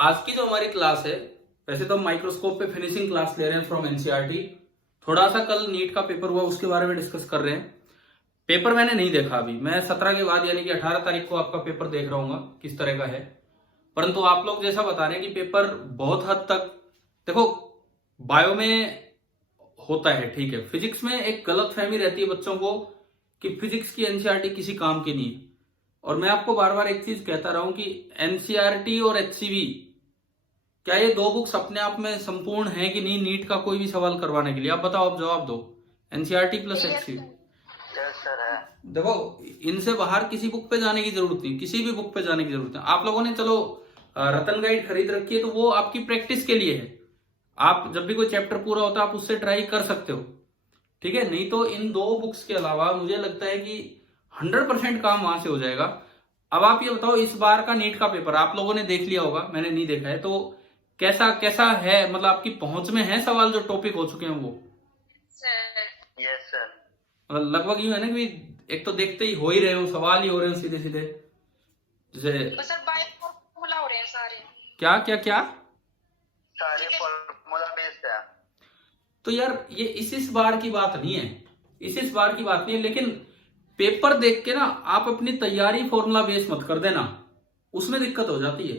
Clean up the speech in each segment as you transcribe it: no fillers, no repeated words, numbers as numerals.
आज की जो हमारी क्लास है, वैसे तो हम माइक्रोस्कोप पे फिनिशिंग क्लास ले रहे हैं फ्रॉम एनसीईआरटी। थोड़ा सा कल नीट का पेपर हुआ, उसके बारे में डिस्कस कर रहे हैं। पेपर मैंने नहीं देखा अभी, मैं 17 के बाद यानी कि 18 तारीख को आपका पेपर देख रहा हूँ किस तरह का है। परंतु आप लोग जैसा बता रहे हैं कि पेपर बहुत हद तक, देखो बायो में होता है ठीक है, फिजिक्स में एक गलत फहमी रहती है बच्चों को कि फिजिक्स की एनसीईआरटी किसी काम की नहीं है। और मैं आपको बार बार एक चीज कहता रहा हूं कि एनसीईआरटी और एचसीवी, क्या ये दो बुक्स अपने आप में संपूर्ण है कि नहीं नीट का कोई भी सवाल करवाने के लिए? आप बताओ, आप जवाब दो। एनसीईआरटी प्लस एचसीवी, सर है। देखो इनसे बाहर किसी बुक पे जाने की जरूरत नहीं, किसी भी बुक पे जाने की जरूरत नहीं। आप लोगों ने चलो रतन गाइड खरीद रखी है, तो वो आपकी प्रैक्टिस के लिए है। आप जब भी कोई चैप्टर पूरा होता है आप उससे ट्राई कर सकते हो, ठीक है। नहीं तो इन दो बुक्स के अलावा मुझे लगता है कि 100% काम वहां से हो जाएगा। अब आप ये बताओ, इस बार का नीट का पेपर आप लोगों ने देख लिया होगा, मैंने नहीं देखा है, तो कैसा कैसा है? मतलब आपकी पहुंच में है सवाल जो टॉपिक हो चुके हैं वो? Yes sir. मतलब लगभग यूं है ना कि एक तो देखते ही हो ही रहे हो, सवाल ही हो रहे हो सीधे सीधे, जैसे तो सर बायो फॉर्मूला हो रहे हैं सारे। क्या क्या क्या सारे फॉर्मूला बेस्ड है। तो यार ये इस बार की बात नहीं है, इस बार की बात नहीं है। लेकिन पेपर देख के ना आप अपनी तैयारी फॉर्मूला बेस मत कर देना, उसमें दिक्कत हो जाती है।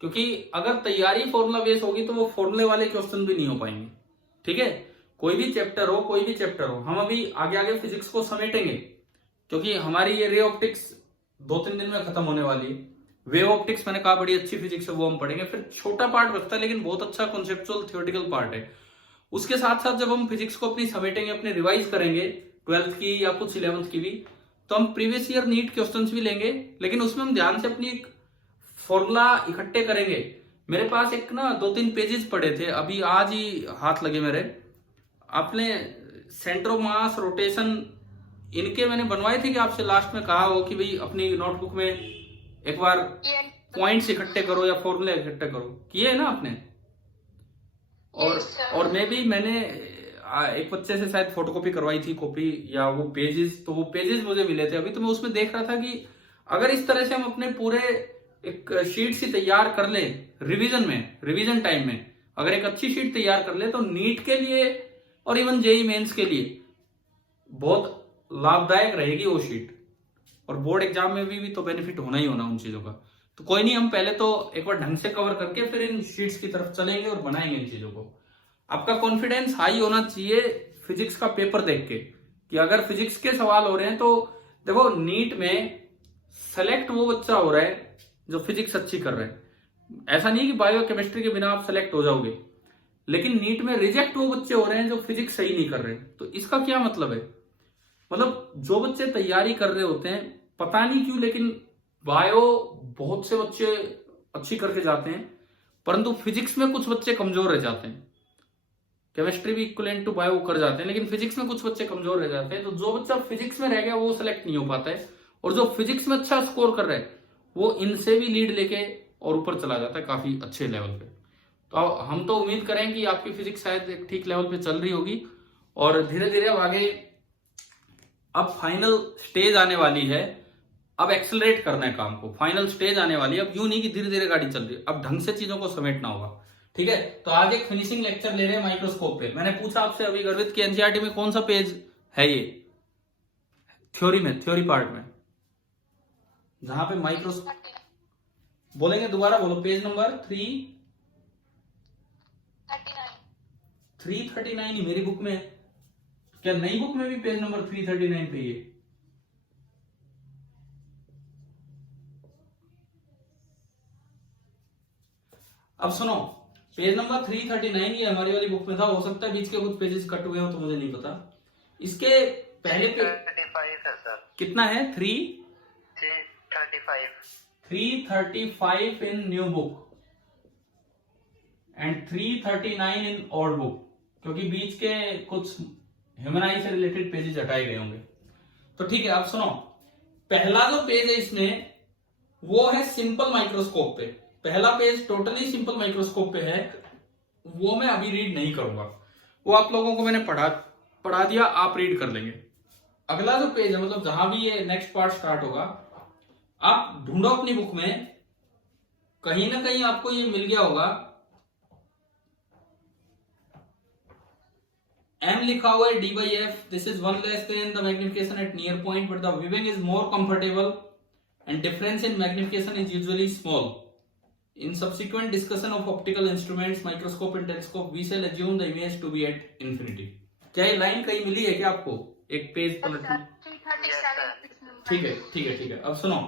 क्योंकि अगर तैयारी फॉर्मूला बेस होगी तो वो फॉर्मूले वाले क्वेश्चन भी नहीं हो पाएंगे, ठीक है। कोई भी चैप्टर हो, कोई भी चैप्टर हो, हम अभी आगे आगे फिजिक्स को समेटेंगे, क्योंकि हमारी ये रे ऑप्टिक्स 2-3 दिन में खत्म होने वाली है। वेव ऑप्टिक्स मैंने कहा बड़ी अच्छी फिजिक्स है, वो हम पढ़ेंगे। फिर छोटा पार्ट बचता है लेकिन बहुत अच्छा कॉन्सेप्चुअल थियोरेटिकल पार्ट है। उसके साथ साथ जब हम फिजिक्स को अपनी समेटेंगे, अपने रिवाइज करेंगे 12th की या कुछ 11th की भी, तो हम प्रीवियस ईयर नीट क्वेश्चंस भी लेंगे, लेकिन उसमें हम ध्यान से अपनी एक फॉर्मूला इकट्ठे करेंगे। मेरे पास एक ना 2-3 पेजेस पड़े थे, अभी आज ही हाथ लगे मेरे। आपने सेंटर ऑफ मास, रोटेशन, इनके मैंने बनवाए थे कि आपसे लास्ट में कहा हो कि भाई अपनी नोटबुक में एक बार पॉइंट्स इकट्ठे करो या फॉर्मूले इकट्ठे करो, किए है ना आपने? और मैंने एक बच्चे से शायद फोटोकॉपी करवाई थी, कॉपी या वो पेजेस, तो वो पेजेस मुझे मिले थे अभी। तो मैं उसमें देख रहा था कि अगर इस तरह से हम अपने पूरे एक शीट सी तैयार कर ले रिवीजन टाइम में, अगर एक अच्छी शीट तैयार कर ले, तो नीट के लिए और इवन जेई मेंस के लिए बहुत लाभदायक रहेगी वो शीट। और बोर्ड एग्जाम में भी तो बेनिफिट होना ही होना उन चीजों का। तो कोई नहीं, हम पहले तो एक बार ढंग से कवर करके फिर इन शीट्स की तरफ चलेंगे और बनाएंगे इन चीजों को। आपका कॉन्फिडेंस हाई होना चाहिए फिजिक्स का पेपर देख के, कि अगर फिजिक्स के सवाल हो रहे हैं तो देखो नीट में सेलेक्ट वो बच्चा हो रहा है जो फिजिक्स अच्छी कर रहा है। ऐसा नहीं कि बायो केमिस्ट्री के बिना आप सेलेक्ट हो जाओगे, लेकिन नीट में रिजेक्ट वो बच्चे हो रहे हैं जो फिजिक्स सही नहीं कर रहे। तो इसका क्या मतलब है? मतलब जो बच्चे तैयारी कर रहे होते हैं, पता नहीं क्यों, लेकिन बायो बहुत से बच्चे अच्छी करके जाते हैं, परंतु फिजिक्स में कुछ बच्चे कमजोर रह जाते हैं। केमिस्ट्री भी इक्वलेंट टू बायो कर जाते हैं, लेकिन फिजिक्स में कुछ बच्चे कमजोर रह जाते हैं। तो जो बच्चा फिजिक्स में रह गया वो सिलेक्ट नहीं हो पाता है, और जो फिजिक्स में अच्छा स्कोर कर रहा है वो इनसे भी लीड लेके और ऊपर चला जाता है काफी अच्छे लेवल पे। तो हम तो उम्मीद करें कि आपकी फिजिक्स शायद एक ठीक लेवल पे चल रही होगी, और धीरे धीरे अब आगे अब फाइनल स्टेज आने वाली है। अब एक्सेलरेट करना है काम को, फाइनल स्टेज आने वाली है। अब यूं नहीं कि धीरे धीरे गाड़ी चल रही है, अब ढंग से चीजों को समेटना होगा, ठीक है। तो आज एक फिनिशिंग लेक्चर ले रहे हैं माइक्रोस्कोप पे। मैंने पूछा आपसे अभी गर्वित की एनसीईआरटी में कौन सा पेज है ये थ्योरी में, थ्योरी पार्ट में, जहां पे माइक्रोस्कोप बोलेंगे, दोबारा बोलो, पेज नंबर 339 ही मेरी बुक में है। क्या नई बुक में भी पेज नंबर 339 पे ही है? अब सुनो, पेज नंबर 339 ये हमारी वाली बुक में था। हो सकता है बीच के कुछ पेजेस कट हुए हो, तो मुझे नहीं पता। इसके पहले पे 335 है सर। कितना है? 335 in new book and 339 in old book, क्योंकि बीच के कुछ ह्यूमनाई से रिलेटेड पेजेस हटाए गए होंगे। तो ठीक है, अब सुनो, पहला जो पेज है इसमें वो है सिंपल माइक्रोस्कोप पे। पहला पेज टोटली सिंपल माइक्रोस्कोप पे है, वो मैं अभी रीड नहीं करूंगा, वो आप लोगों को मैंने पढ़ा दिया, आप रीड कर लेंगे। अगला जो पेज है, मतलब जहां भी ये नेक्स्ट पार्ट स्टार्ट होगा, आप ढूंढो अपनी बुक में कहीं ना कहीं आपको ये मिल गया होगा, M लिखा हुआ है d/f, this is 1 less than the magnification at near point, but the viewing is more comfortable and difference in magnification is usually small. In subsequent discussion of optical instruments, microscope and telescope, we shall assume the image to be at infinity. क्या ये line कहीं मिली है क्या आपको? एक page पलट, ठीक है ठीक है ठीक है। अब सुनो,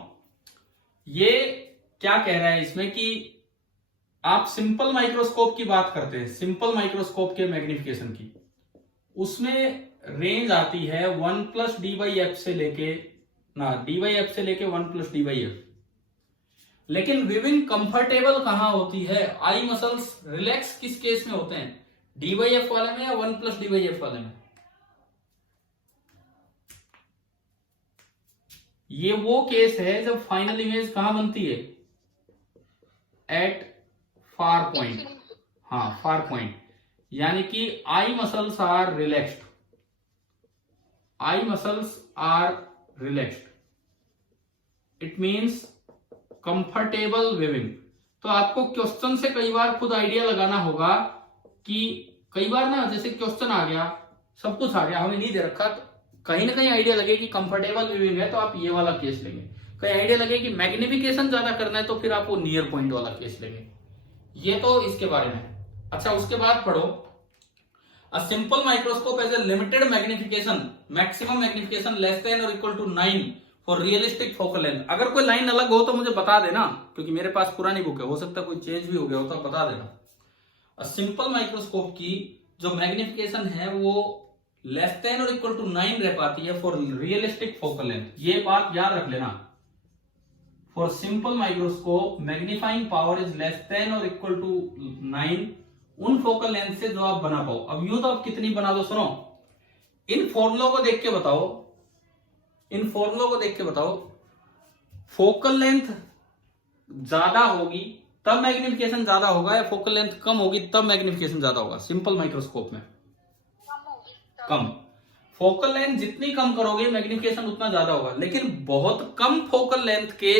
ये क्या कह रहा है इसमें कि आप सिंपल माइक्रोस्कोप की बात करते हैं, सिंपल माइक्रोस्कोप के मैग्निफिकेशन की, उसमें रेंज आती है 1 प्लस d/f से लेके d/f से लेके 1 प्लस d/f। लेकिन विविंग कंफर्टेबल कहां होती है, आई मसल्स रिलैक्स किस केस में होते हैं, d/f वाले में या 1 प्लस d/f वाले में? ये वो केस है जब फाइनल इमेज कहां बनती है, एट फार पॉइंट। हाँ, फार पॉइंट, यानी कि eye muscles are relaxed, eye muscles are relaxed, it means comfortable viewing. तो आपको क्वेश्चन से कई बार खुद आइडिया लगाना होगा कि कई बार ना जैसे क्वेश्चन आ गया, सब कुछ आ गया, हमें नहीं दे रखा, तो कहीं ना कहीं आइडिया लगे कि कंफर्टेबल विविंग है तो आप ये वाला केस लेंगे, कहीं आइडिया लगे कि मैग्निफिकेशन ज्यादा करना है तो फिर आप वो नियर पॉइंट वाला केस लेंगे। ये तो इसके बारे में। अच्छा, उसके बाद पढ़ो, a simple microscope has a limited magnification, maximum magnification less than और equal to 9 for realistic focal length. अगर कोई लाइन अलग हो तो मुझे बता देना, क्योंकि मेरे पास पुरानी बुक है, हो सकता है कोई चेंज भी हो गया हो तो बता देना। अ सिंपल माइक्रोस्कोप की जो मैग्निफिकेशन है वो लेस देन और इक्वल टू 9 रह पाती है फॉर रियलिस्टिक फोकल लेंथ। ये बात याद रख लेना, for simple microscope magnifying power is less than और इक्वल टू 9 उन फोकल लेंथ से जो आप बना पाओ। अब यूं तो आप कितनी बना दो, सुनो, इन फॉर्मुलों को देख के बताओ, इन फॉर्मुलों को देख के बताओ, फोकल लेंथ ज्यादा होगी तब मैग्निफिकेशन ज्यादा होगा, या फोकल लेंथ कम होगी तब मैग्निफिकेशन ज्यादा होगा? सिंपल माइक्रोस्कोप में कम। फोकल लेंथ जितनी कम करोगे मैग्निफिकेशन उतना ज्यादा होगा, लेकिन बहुत कम फोकल लेंथ के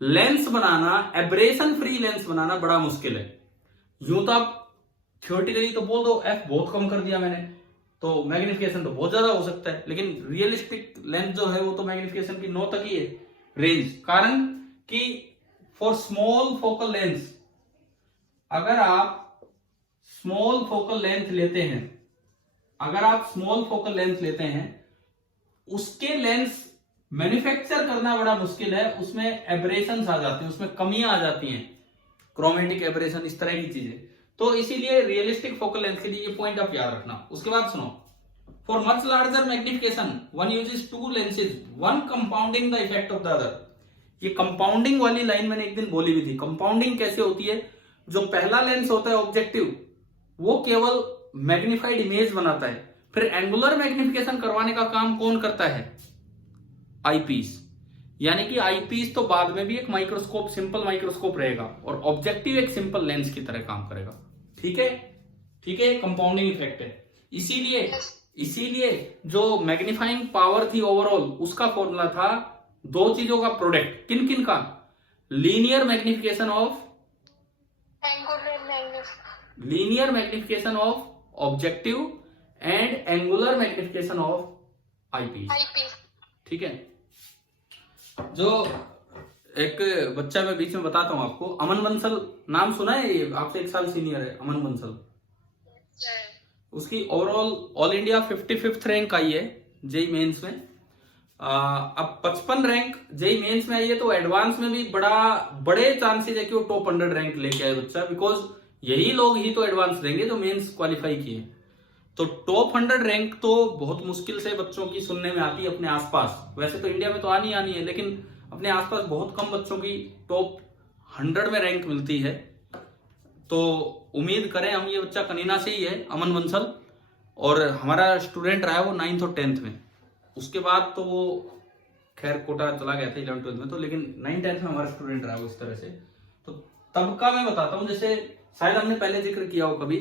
लेंस बनाना, एब्रेशन फ्री लेंस बनाना बड़ा मुश्किल है। यूं तो आप थ्योरेटिकली तो बोल दो एफ बहुत कम कर दिया मैंने, तो मैग्निफिकेशन तो बहुत ज्यादा हो सकता है, लेकिन रियलिस्टिक लेंथ जो है वो तो मैग्निफिकेशन की 9 तक ही है रेंज। कारण कि फॉर स्मॉल फोकल लेंथ, अगर आप स्मॉल फोकल लेंथ लेते हैं, अगर आप स्मॉल फोकल लेंथ लेते हैं, उसके लेंस मैन्युफैक्चर करना बड़ा मुश्किल है, उसमें एब्रेशंस आ जाती हैं, उसमें कमियां आ जाती हैं, क्रोमेटिक एब्रेशन, इस तरह की चीजें। तो इसीलिए रियलिस्टिक फोकल लेंथ के लिए ये पॉइंट आप याद रखना। उसके बाद सुनो, for much larger magnification one uses 2 lenses, one compounding the effect of the other. ये कंपाउंडिंग वाली लाइन मैंने एक दिन बोली भी थी। कंपाउंडिंग कैसे होती है, जो पहला लेंस होता है ऑब्जेक्टिव, वो केवल मैग्निफाइड इमेज बनाता है, फिर एंगुलर मैग्निफिकेशन करवाने का काम कौन करता है, आईपीस। यानी कि आईपीस तो बाद में भी एक माइक्रोस्कोप, सिंपल माइक्रोस्कोप रहेगा, और ऑब्जेक्टिव एक सिंपल लेंस की तरह काम करेगा। ठीक है, ठीक है, कंपाउंडिंग इफेक्ट है। इसीलिए जो मैग्नीफाइंग पावर थी ओवरऑल, उसका फॉर्मूला था 2 चीजों का प्रोडक्ट। किन किन का? Linear magnification of, linear magnification of objective and angular magnification of eyepiece. ठीक है। जो एक बच्चा, मैं बीच में बताता हूं आपको, अमन बंसल, नाम सुना है? ये आपसे 1 साल सीनियर है, अमन बंसल। उसकी overall all India 55th rank आई है जेई मेंस में। अब 55 रैंक जेई मेंस में आई है, तो एडवांस में भी बड़े चांसेस है कि वो टॉप 100 रैंक लेके आए बच्चा, बिकॉज यही लोग ही तो एडवांस देंगे जो मेंस क्वालिफाई किए। तो टॉप 100 रैंक तो बहुत मुश्किल से बच्चों की सुनने में आती है अपने आसपास। वैसे तो इंडिया में तो आनी है, लेकिन अपने आसपास बहुत कम बच्चों की टॉप 100 में रैंक मिलती है। तो उम्मीद करें हम, ये बच्चा कनीना से ही है, अमन बंसल, और हमारा स्टूडेंट रहा है वो 9th और 10th में। उसके बाद तो वो खैर कोटा चला गया था 11th 12th में, तो लेकिन 9th 10th में हमारा स्टूडेंट रहा है वो इस तरह से। तो तब का मैं बताता हूँ, जैसे शायद हमने पहले जिक्र किया हो कभी,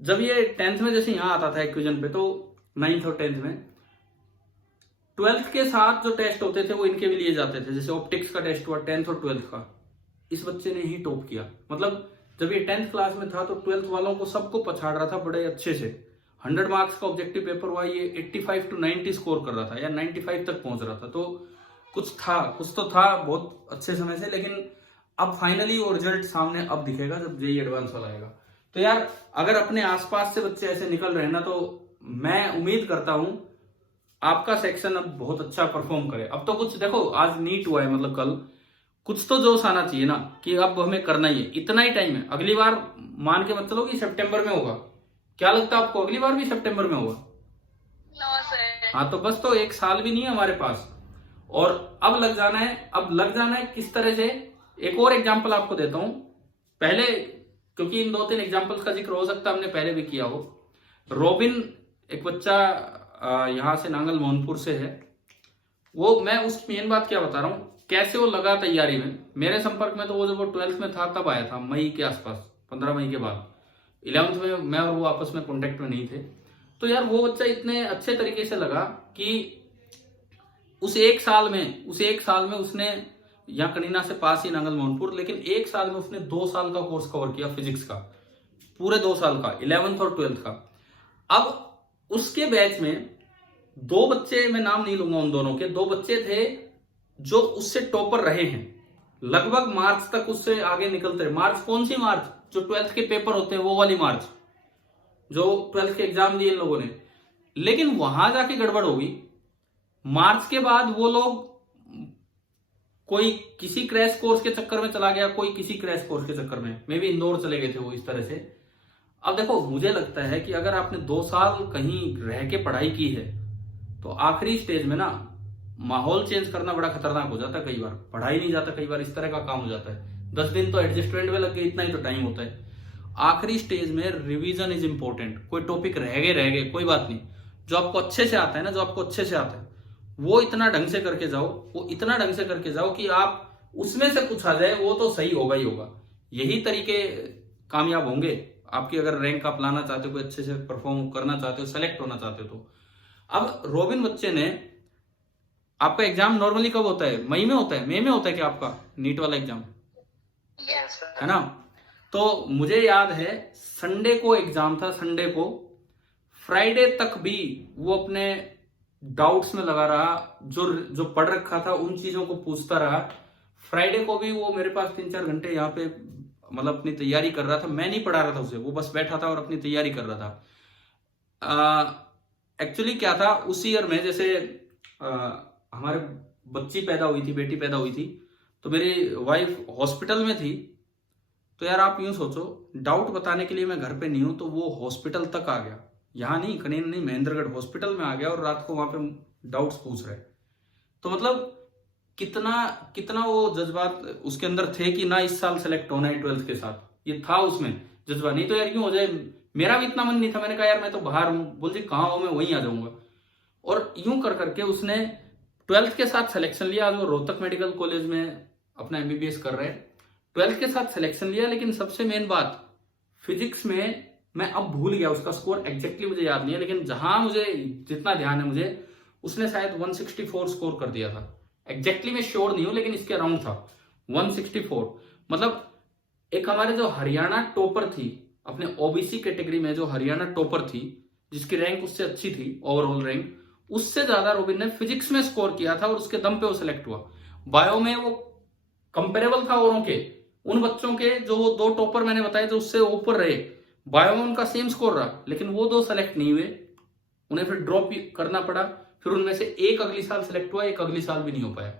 जब ये 10th में जैसे यहाँ आता था इक्विजन पे, तो 9th और 10th में 12th के साथ जो टेस्ट होते थे वो इनके भी लिए जाते थे। जैसे ऑप्टिक्स का टेस्ट हुआ 10th और 12th का, इस बच्चे ने ही टॉप किया। मतलब जब ये 10th क्लास में था तो 12th वालों को सबको पछाड़ रहा था बड़े अच्छे से। 100 मार्क्स का ऑब्जेक्टिव पेपर हुआ, ये 85 to 90 स्कोर कर रहा था या 95 तक पहुंच रहा था। तो कुछ तो था बहुत अच्छे समय से, लेकिन अब फाइनली वो रिजल्ट सामने अब दिखेगा जब जेईई एडवांस वाला आएगा। तो यार अगर अपने आसपास से बच्चे ऐसे निकल रहे हैं ना, तो मैं उम्मीद करता हूं आपका सेक्शन अब बहुत अच्छा परफॉर्म करे। अब तो कुछ देखो, आज नीट हुआ है, मतलब कल कुछ तो जोश आना चाहिए ना कि अब हमें करना ही है, इतना ही टाइम है। अगली बार मान के मत चलो कि सितंबर में होगा, क्या लगता है आपको अगली बार भी सितंबर में होगा? No sir. हाँ, तो बस तो 1 साल भी नहीं है हमारे पास, और अब लग जाना है। अब लग जाना है किस तरह से, एक और एग्जाम्पल आपको देता हूं पहले, क्योंकि इन 2-3 एग्जाम्पल्स का जिक्र हो सकता है हमने पहले भी किया हो। रोबिन एक बच्चा यहां से नांगल मोहनपुर से है, वो मैं उस मेन बात क्या बता रहा हूँ, कैसे वो लगा तैयारी में। मेरे संपर्क में तो वो जब वो 12th में था तब आया था, मई के आसपास, 15 मई के बाद। 11th में मैं और वो आपस में कॉन्टेक्ट में नहीं थे। तो यार वो बच्चा इतने अच्छे तरीके से लगा कि उस एक साल में उसने यहाँ कनीना से पास ही नांगल मोहनपुर, लेकिन 1 साल में उसने 2 साल का कोर्स कवर किया फिजिक्स का, पूरे 2 साल का, 11th और 12th का। अब उसके बैच में 2 बच्चे, मैं नाम नहीं लूंगा उन दोनों के, 2 बच्चे थे जो उससे टॉपर रहे हैं, लगभग मार्च तक उससे आगे निकलते रहे। मार्च कौन सी मार्च? जो 12th के पेपर होते हैं वो वाली मार्च, जो 12th के एग्जाम दिए इन लोगों ने। लेकिन वहां जाके गड़बड़ होगी। मार्च के बाद वो लोग, कोई किसी क्रैश कोर्स के चक्कर में चला गया, कोई किसी क्रैश कोर्स के चक्कर में, मे भी इंदौर चले गए थे वो, इस तरह से। अब देखो, मुझे लगता है कि अगर आपने 2 साल कहीं रह के पढ़ाई की है तो आखिरी स्टेज में ना माहौल चेंज करना बड़ा खतरनाक हो जाता है। कई बार पढ़ाई नहीं जाता, कई बार इस तरह का काम हो जाता है। 10 दिन तो एडजस्टमेंट में लग गए, इतना ही तो टाइम होता है। आखिरी स्टेज में रिवीजन इज इंपॉर्टेंट। कोई टॉपिक रह गए कोई बात नहीं, जो आपको अच्छे से आता है वो इतना ढंग से करके जाओ कि आप उसमें से कुछ आ जाए, वो तो सही होगा ही होगा। यही तरीके कामयाब होंगे आपकी, अगर रैंक आप लाना चाहते हो, कोई अच्छे से परफॉर्म करना चाहते हो, सेलेक्ट होना चाहते हो तो। अब रोबिन बच्चे ने, आपका एग्जाम नॉर्मली कब होता है? मई में होता है, मई में होता है क्या आपका नीट वाला एग्जाम? यस है ना? तो मुझे याद है संडे को एग्जाम था, संडे को। फ्राइडे तक भी वो अपने डाउट्स में लगा रहा, जो पढ़ रखा था उन चीजों को पूछता रहा। फ्राइडे को भी वो मेरे पास 3-4 घंटे यहाँ पे मतलब अपनी तैयारी कर रहा था। मैं नहीं पढ़ा रहा था उसे, वो बस बैठा था और अपनी तैयारी कर रहा था। एक्चुअली क्या था, उस ईयर में जैसे हमारे बेटी पैदा हुई थी, तो मेरी वाइफ हॉस्पिटल में थी। तो यार आप यूं सोचो, डाउट बताने के लिए मैं घर पे नहीं हूं, तो वो हॉस्पिटल तक आ गया, यहाँ नहीं, कनीना नहीं, महेंद्रगढ़ हॉस्पिटल में आ गया, और रात को वहां पे डाउट्स पूछ रहे। तो मतलब कितना वो जज्बात उसके अंदर थे कि ना इस साल सेलेक्ट होना है 12th के साथ, ये था उसमें जज्बा। नहीं तो यार क्यों हो जाए, मेरा भी इतना मन नहीं था। मैंने कहा यार मैं तो बाहर हूं, बोलते कहाँ हो, मैं वहीं आ जाऊंगा। और यूं कर करके उसने 12th के साथ सिलेक्शन लिया। आज वो रोहतक मेडिकल कॉलेज में अपना MBBS कर रहे हैं। 12th के साथ सिलेक्शन लिया, लेकिन सबसे मेन बात, फिजिक्स में मैं अब भूल गया उसका स्कोर एग्जैक्टली, मुझे याद नहीं है, लेकिन जहां मुझे जितना ध्यान है मुझे, उसने शायद 164 स्कोर कर दिया था। एग्जैक्टली मैं श्योर नहीं हूं, लेकिन इसके अराउंड था 164। मतलब एक हमारे जो हरियाणा टॉपर थी, अपने OBC कैटेगरी में जो हरियाणा टॉपर थी, जिसकी रैंक उससे अच्छी थी, ओवरऑल रैंक, उससे ज्यादा रोबिन ने फिजिक्स में स्कोर किया था, और उसके दम पे वो सिलेक्ट हुआ। बायो में वो कंपेरेबल था औरों के, उन बच्चों के जो वो 2 टॉपर मैंने बताए जो उससे ऊपर रहे, बायो में उनका सेम स्कोर रहा, लेकिन वो 2 सेलेक्ट नहीं हुए, उन्हें फिर ड्रॉप करना पड़ा। फिर उनमें से एक अगली साल सेलेक्ट हुआ, एक अगली साल भी नहीं हो पाया।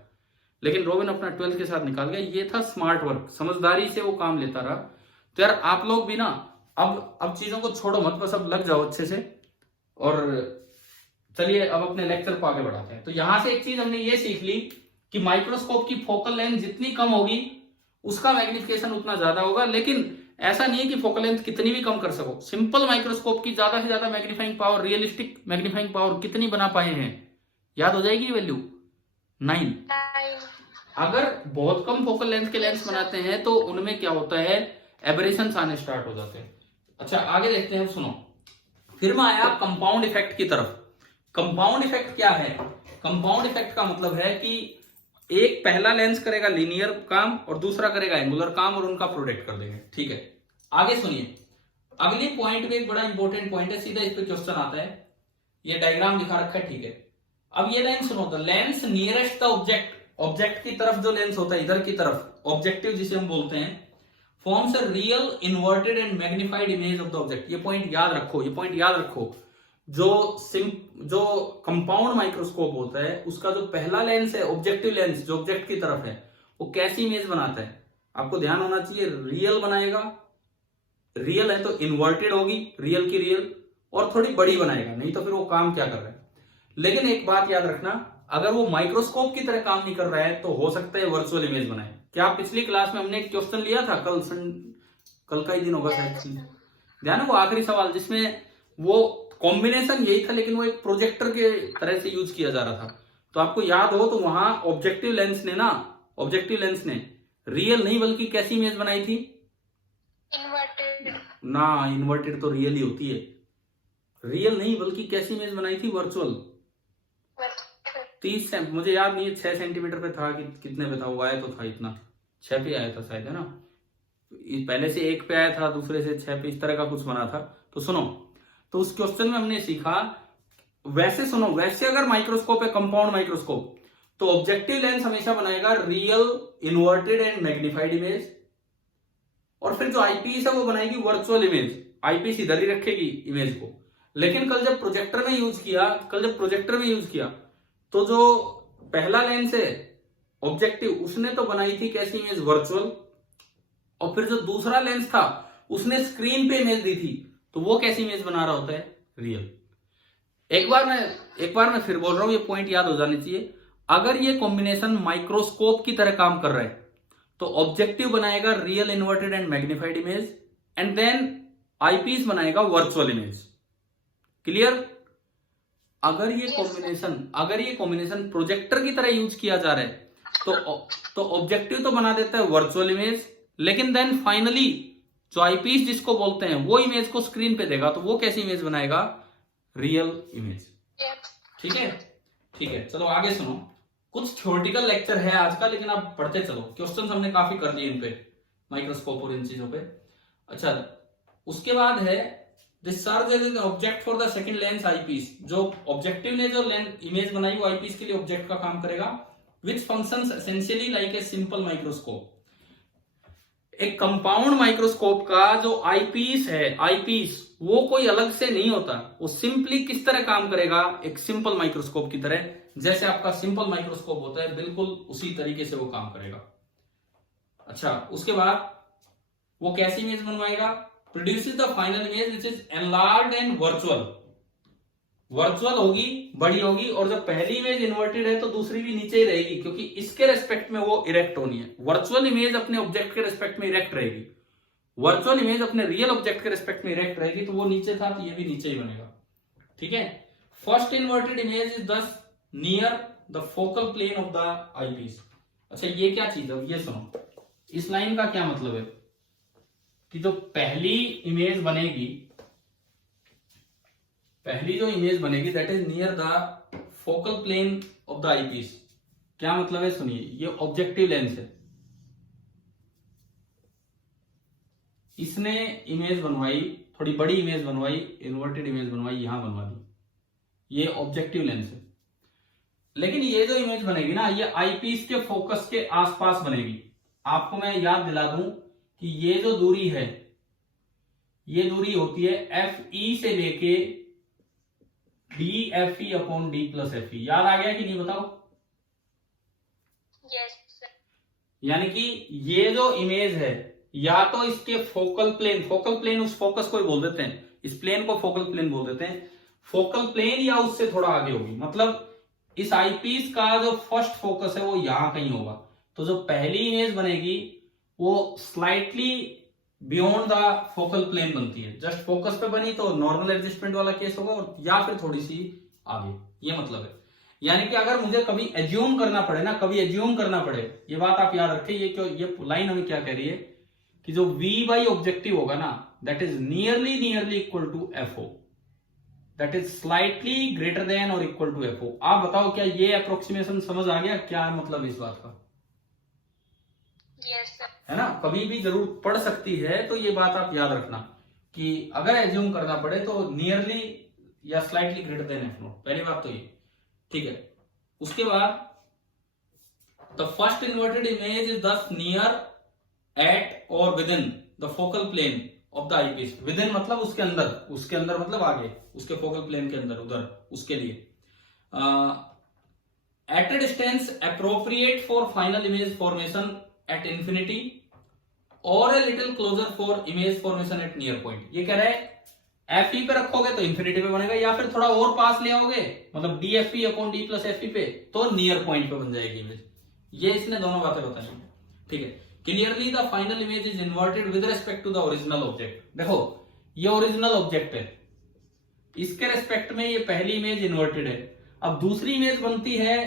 लेकिन रोबिन अपना 12th के साथ निकाल गया। ये था स्मार्ट वर्क, समझदारी से वो काम लेता रहा। तो यार आप लोग भी ना अब चीजों को छोड़ो मत, बस अब लग जाओ अच्छे से। और चलिए अब अपने लेक्चर को आगे बढ़ाते हैं। तो यहां से एक चीज हमने ये सीख ली कि माइक्रोस्कोप की फोकल लेंथ जितनी कम होगी उसका मैग्निफिकेशन उतना ज्यादा होगा। लेकिन ऐसा नहीं है कि फोकल लेंथ कितनी भी कम कर सको। सिंपल माइक्रोस्कोप की ज्यादा से ज्यादा magnifying power, realistic magnifying power कितनी बना पाए हैं? याद हो जाएगी वैल्यू 9। अगर बहुत कम फोकल लेंथ के लेंस बनाते हैं तो उनमें क्या होता है, एबरेशंस आने स्टार्ट हो जाते हैं। अच्छा आगे देखते हैं, सुनो। फिर मैं आया कंपाउंड इफेक्ट की तरफ। कंपाउंड इफेक्ट क्या है? कंपाउंड इफेक्ट का मतलब है कि एक पहला लेंस करेगा लीनियर काम और दूसरा करेगा एंगुलर काम और उनका प्रोडक्ट कर देंगे। ठीक है, आगे सुनिए। अगले पॉइंट में एक बड़ा इंपॉर्टेंट पॉइंट है, सीधा इस पे क्वेश्चन आता है। ये डायग्राम दिखा रखा है, ठीक है। अब ये लाइन सुनो, the lens nearest the object, object की तरफ जो लेंस होता है इधर की तरफ, ऑब्जेक्टिव जिसे हम बोलते हैं, forms a real inverted and magnified image of the object. ये पॉइंट याद रखो, ये पॉइंट याद रखो। जो कंपाउंड माइक्रोस्कोप होता है उसका जो पहला लेंस है, ऑब्जेक्टिव लेंस जो ऑब्जेक्ट की तरफ है, वो कैसी इमेज बनाता है? आपको ध्यान होना चाहिए, रियल बनाएगा। रियल है तो इन्वर्टेड होगी, रियल की रियल, और थोड़ी बड़ी बनाएगा, नहीं तो फिर वो काम क्या कर रहा है। लेकिन एक बात याद रखना, अगर वो माइक्रोस्कोप की तरह काम नहीं कर रहा है तो हो सकता है वर्चुअल इमेज बनाए। क्या पिछली क्लास में हमने एक क्वेश्चन लिया था, कल का ही दिन होगा शायद, ध्यान है वो आखिरी सवाल, जिसमें वो कॉम्बिनेशन यही था लेकिन वो एक प्रोजेक्टर के तरह से यूज किया जा रहा था। तो आपको याद हो तो वहां ऑब्जेक्टिव लेंस ने रियल नहीं बल्कि कैसी इमेज बनाई थी? इन्वर्टेड। ना, इन्वर्टेड तो रियल ही होती है। रियल नहीं बल्कि कैसी इमेज बनाई थी? वर्चुअल। 30 मुझे याद नहीं है 6 सेंटीमीटर पे था कि कितने पे था, वो आया तो था इतना, 6 पे आया था शायद, है ना। पहले से 1 पे आया था, दूसरे से 6 पे, इस तरह का कुछ बना था। तो सुनो, तो उस क्वेश्चन में हमने सीखा, वैसे सुनो, वैसे अगर माइक्रोस्कोप है कंपाउंड माइक्रोस्कोप, तो ऑब्जेक्टिव लेंस हमेशा बनाएगा real inverted and magnified image, और फिर जो आईपीस है वो बनाएगी वर्चुअल इमेज। आईपीस इधर ही रखेगी इमेज को। लेकिन कल जब प्रोजेक्टर में यूज किया तो जो पहला लेंस है ऑब्जेक्टिव, उसने तो बनाई थी कैसी इमेज? वर्चुअल। और फिर जो दूसरा लेंस था उसने स्क्रीन पे इमेज दी थी, तो वो कैसी इमेज बना रहा होता है? रियल। एक बार मैं फिर बोल रहा हूं, ये पॉइंट याद हो जाने चाहिए। अगर ये कॉम्बिनेशन माइक्रोस्कोप की तरह काम कर रहा है तो ऑब्जेक्टिव बनाएगा real inverted and magnified image, and then eyepiece बनाएगा वर्चुअल इमेज। क्लियर? अगर ये कॉम्बिनेशन प्रोजेक्टर की तरह यूज किया जा रहा है तो ऑब्जेक्टिव तो बना देता है वर्चुअल इमेज, लेकिन देन फाइनली जो आईपीस जिसको बोलते हैं वो इमेज को स्क्रीन पे देगा, तो वो कैसी इमेज बनाएगा? Real image. ठीक है, चलो आगे सुनो। कुछ थ्योरेटिकल लेक्चर है आज का, लेकिन आप पढ़ते चलो। क्वेश्चंस हमने काफी कर दिए इन पे, माइक्रोस्कोप और इन चीजों पे। अच्छा, उसके बाद है this serves as an object for the second lens eyepiece. जो ऑब्जेक्टिव ने जो इमेज बनाई वो आईपीस के लिए ऑब्जेक्ट का काम करेगा, विच functions essentially like a simple microscope. एक कंपाउंड माइक्रोस्कोप का जो आईपीस है, आईपीस वो कोई अलग से नहीं होता, वो सिंपली किस तरह काम करेगा? एक सिंपल माइक्रोस्कोप की तरह। जैसे आपका सिंपल माइक्रोस्कोप होता है बिल्कुल उसी तरीके से वो काम करेगा। अच्छा, उसके बाद वो कैसी इमेज बनवाएगा? Produces the final image which is enlarged and virtual होगी, बड़ी होगी, और जब पहली इमेज इन्वर्टेड है तो दूसरी भी नीचे ही रहेगी, क्योंकि इसके रेस्पेक्ट में वो इरेक्ट होनी है। वर्चुअल इमेज अपने ऑब्जेक्ट के रेस्पेक्ट में इरेक्ट रहेगी, वर्चुअल इमेज अपने रियल ऑब्जेक्ट के रेस्पेक्ट में इरेक्ट रहेगी, तो वो नीचे था तो ये भी नीचे ही बनेगा। ठीक है। First inverted image is thus near the focal plane of the eyepiece. अच्छा, ये क्या चीज है? ये सुनो, इस लाइन का क्या मतलब है कि जो पहली इमेज बनेगी that is near the focal plane of the eyepiece. क्या मतलब है? सुनिए, ये ऑब्जेक्टिव लेंस है, इसने इमेज बनवाई, थोड़ी बड़ी इमेज बनवाई, इन्वर्टेड इमेज बनवाई, यहां बनवा दी, ये ऑब्जेक्टिव लेंस है। लेकिन ये जो इमेज बनेगी ना, ये आईपीस के फोकस के आसपास बनेगी। आपको मैं याद दिला दूं कि ये जो दूरी है, ये दूरी होती है एफ ई से लेके D F E upon D plus F ई। याद आ गया कि नहीं बताओ? Yes sir. यानी कि ये जो इमेज है, या तो इसके फोकल प्लेन उस फोकस को ही बोल देते हैं, इस प्लेन को फोकल प्लेन बोल देते हैं, फोकल प्लेन या उससे थोड़ा आगे होगी। मतलब इस आईपीस का जो फर्स्ट फोकस है वो यहां कहीं होगा, तो जो पहली इमेज बनेगी वो slightly beyond the focal plane बनती है। जस्ट फोकस पे बनी तो नॉर्मल एडजस्टमेंट वाला केस होगा, और या फिर थोड़ी सी आगे, ये मतलब है। यानी कि अगर मुझे कभी एज्यूम करना पड़े, ये बात आप याद रखें, ये लाइन हमें क्या कह रही है कि जो V बाई ऑब्जेक्टिव होगा ना, that is nearly equal to FO। That is slightly greater than और इक्वल टू एफ ओ। आप बताओ क्या ये अप्रोक्सीमेशन समझ आ गया, क्या मतलब इस बात का? Yes, sir. है ना, कभी भी जरूर पड़ सकती है, तो ये बात आप याद रखना कि अगर एज्यूम करना पड़े तो नियरली या slightly greater than F naught, पहली बात तो ये, ठीक है। उसके बाद the first inverted image is thus near at or within the focal plane of the eyepiece. Within मतलब उसके अंदर, उसके अंदर मतलब आगे, उसके फोकल प्लेन के अंदर, उधर, उसके लिए। At a distance appropriate for final image formation at infinity और a little closer for image formation at near point. ये कह रहा है एफ ई पे रखोगे तो इंफिनिटी पे बनेगा, या फिर थोड़ा और पास ले आओगे मतलब D F E upon D plus F ई पे, तो नियर पॉइंट पे बन जाएगी इमेज। ये इसने दोनों बातें बताई, ठीक है। Clearly the final image is inverted with respect to the original object. देखो ये ओरिजिनल ऑब्जेक्ट है, इसके रेस्पेक्ट में ये पहली इमेज इन्वर्टेड है। अब दूसरी इमेज बनती है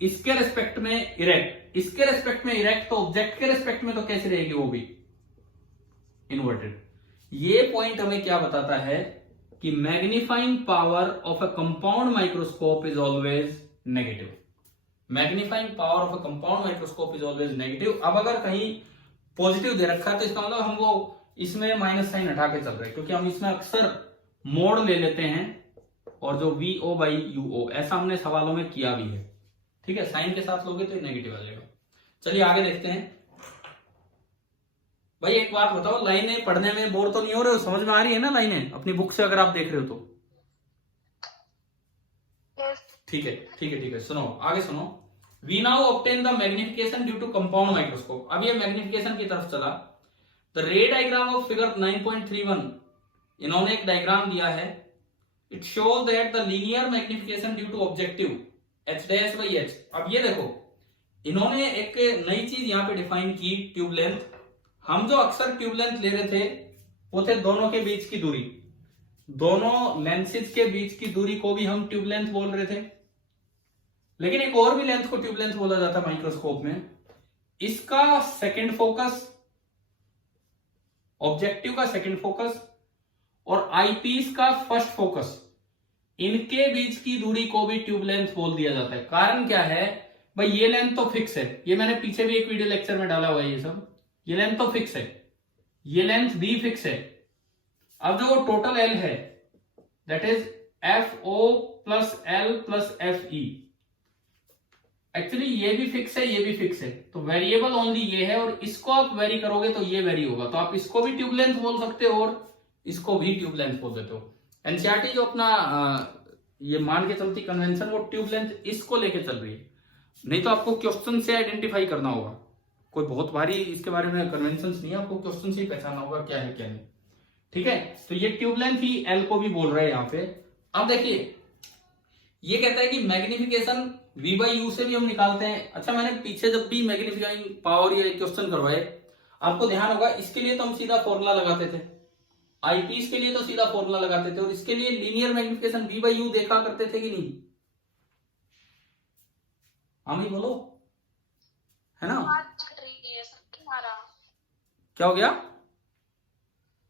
इसके रेस्पेक्ट में इरेक्ट, इसके रेस्पेक्ट में इरेक्ट, तो ऑब्जेक्ट के रेस्पेक्ट में तो कैसे रहेगी वो भी इन्वर्टेड। ये पॉइंट हमें क्या बताता है कि magnifying power of a compound microscope is always negative. Magnifying power of a compound microscope is always negative. अब अगर कहीं पॉजिटिव दे रखा है तो इसका मतलब हम वो इसमें माइनस साइन हटा के चल रहे हैं, क्योंकि हम इसमें अक्सर मोड ले लेते हैं, और जो वी ओ बाई यू ओ ऐसा हमने सवालों में किया भी है, ठीक है। साइन के साथ लोगे तो नेगेटिव आ जाएगा। चलिए आगे देखते हैं। भाई एक बात बताओ, लाइनें पढ़ने में बोर तो नहीं हो रहे हो? समझ में आ रही है ना लाइनें अपनी बुक से, अगर आप देख रहे हो तो? Yes. ठीक है, ठीक है, ठीक है। सुनो आगे सुनो। We now obtain the magnification due to compound microscope. अब ये मैग्निफिकेशन की तरफ चला। द रे डायग्राम ऑफ फिगर 9.31, इन्होंने एक डायग्राम दिया है। It shows that the linear magnification due to objective h dash by h. अब ये देखो इन्होंने एक नई चीज यहां पे डिफाइन की, ट्यूब लेंथ। हम जो अक्सर ट्यूब लेंथ ले रहे थे वो थे दोनों के बीच की दूरी, दोनों लेंसेज के बीच की दूरी को भी हम ट्यूब लेंथ बोल रहे थे। लेकिन एक और भी लेंथ को ट्यूब लेंथ बोला जाता है माइक्रोस्कोप में। इसका सेकंड फोकस, ऑब्जेक्टिव का सेकंड फोकस और आईपीस का फर्स्ट फोकस, इनके बीच की दूरी को भी ट्यूब लेंथ बोल दिया जाता है। कारण क्या है भाई, ये लेंथ तो फिक्स है, ये मैंने पीछे भी एक वीडियो लेक्चर में डाला हुआ है, ये सब ये लेंथ तो फिक्स है, ये लेंथ भी फिक्स है। अब जो टोटल एल है that is F O plus L plus F E, actually ये भी फिक्स है, ये भी फिक्स है, तो वेरिएबल ओनली ये है, और इसको आप वेरी करोगे तो ये वेरी होगा। तो आप इसको भी ट्यूब लेंथ बोल सकते हो और इसको भी ट्यूब लेंथ बोल देते हो। एनसीईआरटी जो अपना ये मान के चलती कन्वेंशन, वो ट्यूब लेंथ इसको लेके चल रही है। नहीं तो आपको क्वेश्चन से आइडेंटिफाई करना होगा, कोई बहुत भारी इसके बारे में कन्वेंशन नहीं है, आपको क्वेश्चन से ही पहचानना होगा क्या है क्या नहीं, ठीक है। तो ये ट्यूब लेंथ ही एल को भी बोल रहे हैं यहाँ पे। अब देखिए ये कहता है कि मैग्निफिकेशन वी बाई यू से भी हम निकालते हैं। अच्छा, मैंने पीछे जब भी मैग्नीफाइंग पावर या क्वेश्चन करवाए, आपको ध्यान होगा इसके लिए तो हम सीधा फॉर्मूला लगाते थे, आईपीस के लिए तो सीधा फॉर्मूला लगाते थे, और इसके लिए linear magnification V by U देखा करते थे कि नहीं? हम ही बोलो, है ना? आवाज कट रही है सर हमारा। क्या हो गया?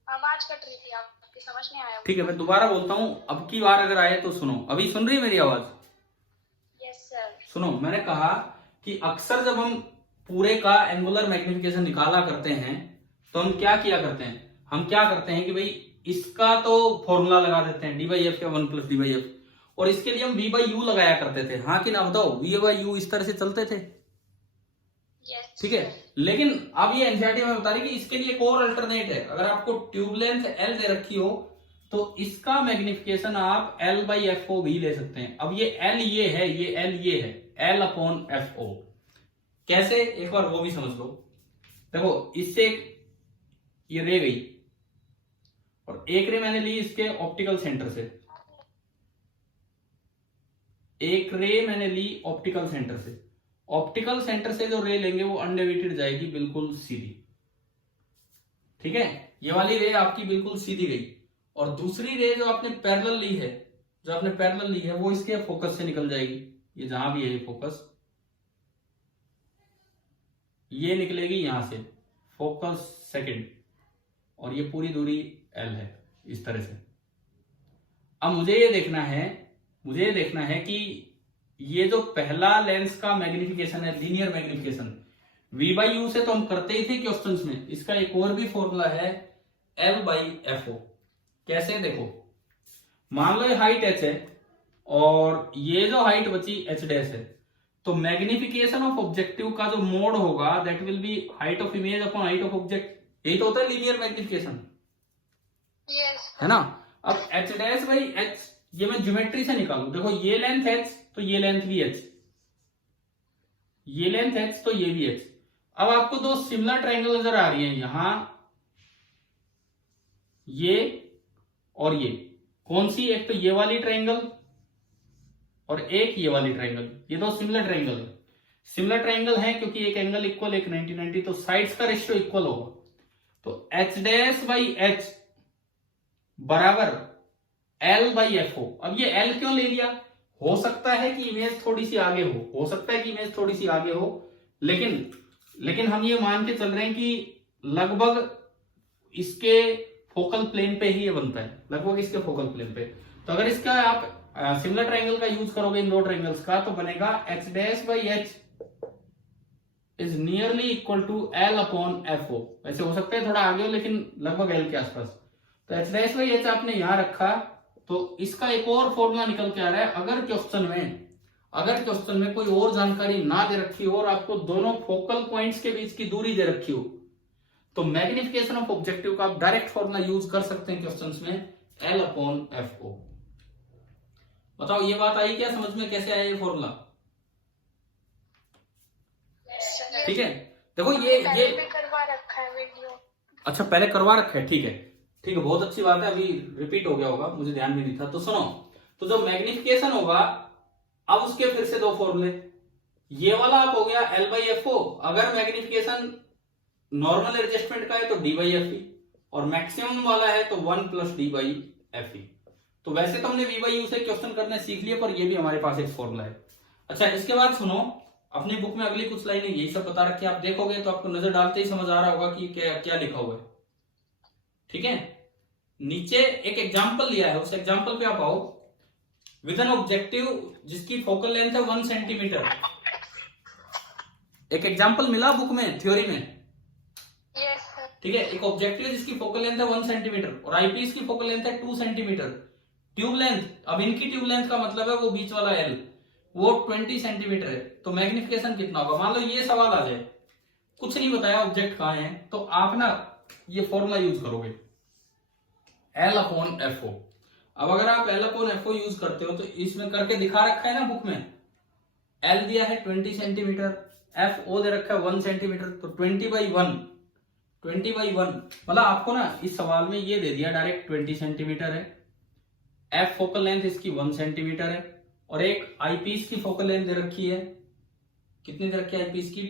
आवाज कट रही थी आपकी, समझ नहीं आया। ठीक है, मैं दोबारा बोलता हूं, अब की बार अगर आए तो सुनो। अभी सुन रही है मेरी आवाज? Yes sir. सुनो, मैंने कहा कि अक्सर जब हम पूरे का एंगुलर मैग्निफिकेशन निकाला करते हैं तो हम क्या किया करते हैं, हम क्या करते हैं कि भाई इसका तो फॉर्मूला लगा देते हैं डी बाई एफ या 1 प्लस डी बाई एफ, और इसके लिए हम वी बाई यू लगाया करते थे। हाँ कि ना बताओ, वी बाई यू इस तरह से चलते थे, ठीक है। लेकिन अब ये एनसीईआरटी में बता रही कि इसके लिए एक और अल्टरनेट है। अगर आपको ट्यूब लेंथ एल दे रखी हो तो इसका मैग्निफिकेशन आप एल बाई एफ ओ भी ले सकते हैं। अब ये एल ये है, ये एल ये है, एल अपॉन एफ ओ। कैसे, एक बार वो भी समझ लो। देखो इससे ये रे गई, और एक रे मैंने ली इसके ऑप्टिकल सेंटर से, एक रे मैंने ली ऑप्टिकल सेंटर से। ऑप्टिकल सेंटर से जो रे लेंगे वो अनडेविएटेड जाएगी बिल्कुल सीधी, ठीक है। ये वाली रे आपकी बिल्कुल सीधी गई, और दूसरी रे जो आपने पैरेलल ली है, जो आपने पैरेलल ली है वो इसके फोकस से निकल जाएगी। ये जहां भी है फोकस, ये निकलेगी यहां से फोकस सेकंड, और ये पूरी दूरी एल है इस तरह से। अब मुझे ये देखना है कि ये जो पहला लेंस का मैग्निफिकेशन है, linear magnification, V by you से तो हम करते ही थे क्वेश्चंस में। इसका एक और भी फॉर्मूला है L बाई एफ ओ। कैसे, देखो मान लो ये हाइट h है और ये जो हाइट बची h डैश है, तो मैग्निफिकेशन ऑफ ऑब्जेक्टिव का जो मोड होगा that will B height of image upon height of object. यही तो होता है लीनियर मैग्निफिकेशन, यस है ना। अब h डैश बाई h ये मैं ज्योमेट्री से निकालू, देखो ये लेंथ h तो ये लेंथ भी h, ये लेंथ h तो ये भी h। अब आपको दो सिमिलर ट्रायंगल नजर आ रही हैं यहां, ये और ये। कौन सी, एक तो ये वाली ट्रायंगल और एक ये वाली ट्रायंगल, ये दो सिमिलर ट्रायंगल है। सिमिलर ट्रायंगल है क्योंकि एक एंगल इक्वल, एक 90-90, तो साइड्स का रेशियो इक्वल होगा। तो h डैश बाई h बराबर L बाई एफ ओ। अब ये L क्यों ले लिया, हो सकता है कि इमेज थोड़ी सी आगे हो, लेकिन हम ये मान के चल रहे हैं कि लगभग इसके फोकल प्लेन पे ही ये बनता है, लगभग इसके फोकल प्लेन पे। तो अगर इसका आप सिमिलर ट्रायंगल का यूज करोगे इन दो ट्रायंगल्स का, तो बनेगा h dash by h is nearly equal to L upon F O. वैसे हो सकता है थोड़ा आगे हो, लेकिन लगभग L के आसपास। तो h डैश बाई h आपने यहां रखा, तो इसका एक और फॉर्मूला निकल के आ रहा है। अगर क्वेश्चन में कोई और जानकारी ना दे रखी हो और आपको दोनों फोकल पॉइंट्स के बीच की दूरी दे रखी हो, तो मैग्निफिकेशन ऑफ ऑब्जेक्टिव का आप डायरेक्ट फॉर्मूला यूज कर सकते हैं क्वेश्चंस में, L अपॉन एफ ओ। बताओ ये बात आई क्या समझ में, कैसे आया ये फॉर्मूला? ठीक है, देखो ये करवा रखा है वीडियो। अच्छा पहले करवा रखा है, ठीक है, बहुत अच्छी बात है। अभी रिपीट हो गया होगा, मुझे ध्यान भी नहीं था। तो सुनो, तो जो मैग्निफिकेशन होगा, अब उसके फिर से दो फॉर्मूले। ये वाला आप हो गया L बाई एफ ओ, अगर मैग्निफिकेशन नॉर्मल एडजस्टमेंट का है तो D बाई एफ ई, और मैक्सिमम वाला है तो 1 प्लस D बाई एफ ई। तो वैसे तो हमने V बाई यू से क्वेश्चन करने सीख लिए, पर ये भी हमारे पास एक फॉर्मूला है। अच्छा इसके बाद सुनो, अपनी बुक में अगली कुछ लाइनें यही सब बता रखी है, आप देखोगे तो आपको नजर डालते ही समझ आ रहा होगा कि क्या लिखा हुआ है। ठीक है, नीचे एक एग्जाम्पल लिया है, उस एग्जाम्पल पे आप आओ। विद एन ऑब्जेक्टिव जिसकी फोकल लेंथ है 1 सेंटीमीटर। एक एग्जाम्पल मिला बुक में, थ्योरी में। Yes sir. ठीक है, एक ऑब्जेक्टिव जिसकी फोकल लेंथ है 1 सेंटीमीटर और आईपीस की फोकल लेंथ है 2 सेंटीमीटर। ट्यूब लेंथ, अब इनकी ट्यूब लेंथ का मतलब है वो बीच वाला L, वो 20 सेंटीमीटर है। तो मैग्निफिकेशन कितना होगा? मान लो ये सवाल आ जाए, कुछ नहीं बताया ऑब्जेक्ट कहां है, तो आप ना ये फॉर्मूला यूज करोगे L अपॉन एफ ओ। अब अगर आप L upon F O use करते हो तो इसमें करके दिखा रखा है ना बुक में, L दिया है 20 सेंटीमीटर, एफ ओ दे रखा है 1 सेंटीमीटर, तो 20 बाई 1 मतलब आपको ना इस सवाल में ये दे दिया डायरेक्ट 20 सेंटीमीटर है, एफ फोकल लेंथ इसकी 1 सेंटीमीटर है, और एक आईपीस की फोकल लेंथ दे रखी है, कितनी दे रखी है आईपीस की?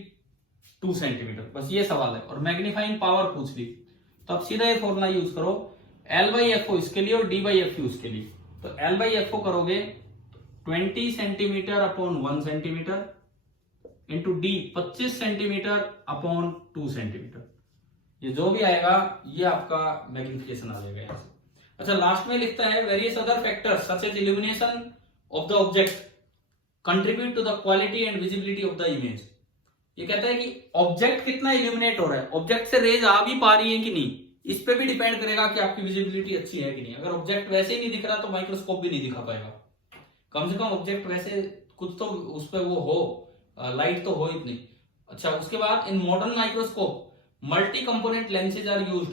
2 सेंटीमीटर। बस ये सवाल है, और मैग्नीफाइंग पावर पूछ ली, तो अब सीधा ये फॉर्मूला यूज करो, L बाई एफ ओ इसके लिए और D बाई एफ यू इसके लिए। तो L बाई एफ ओ करोगे 20 centimetre upon 1 centimetre into D 25 centimetre upon 2 centimetre. ये जो भी आएगा ये आपका मैग्निफिकेशन आ जाएगा यहाँ से। अच्छा लास्ट में लिखता है various other factors such as illumination of the object contribute to the quality and visibility of the image. ये कहता है कि ऑब्जेक्ट कितना इल्यूमिनेट हो रहा है, ऑब्जेक्ट से रेज आ भी पा रही है कि नहीं, इस पे भी डिपेंड करेगा कि आपकी विजिबिलिटी अच्छी है कि नहीं। अगर ऑब्जेक्ट वैसे ही नहीं दिख रहा तो माइक्रोस्कोप भी नहीं दिखा पाएगा। कम से कम ऑब्जेक्ट वैसे कुछ तो उस पर वो हो, लाइट तो हो इतनी। अच्छा उसके बाद in modern microscope multi component lenses are used.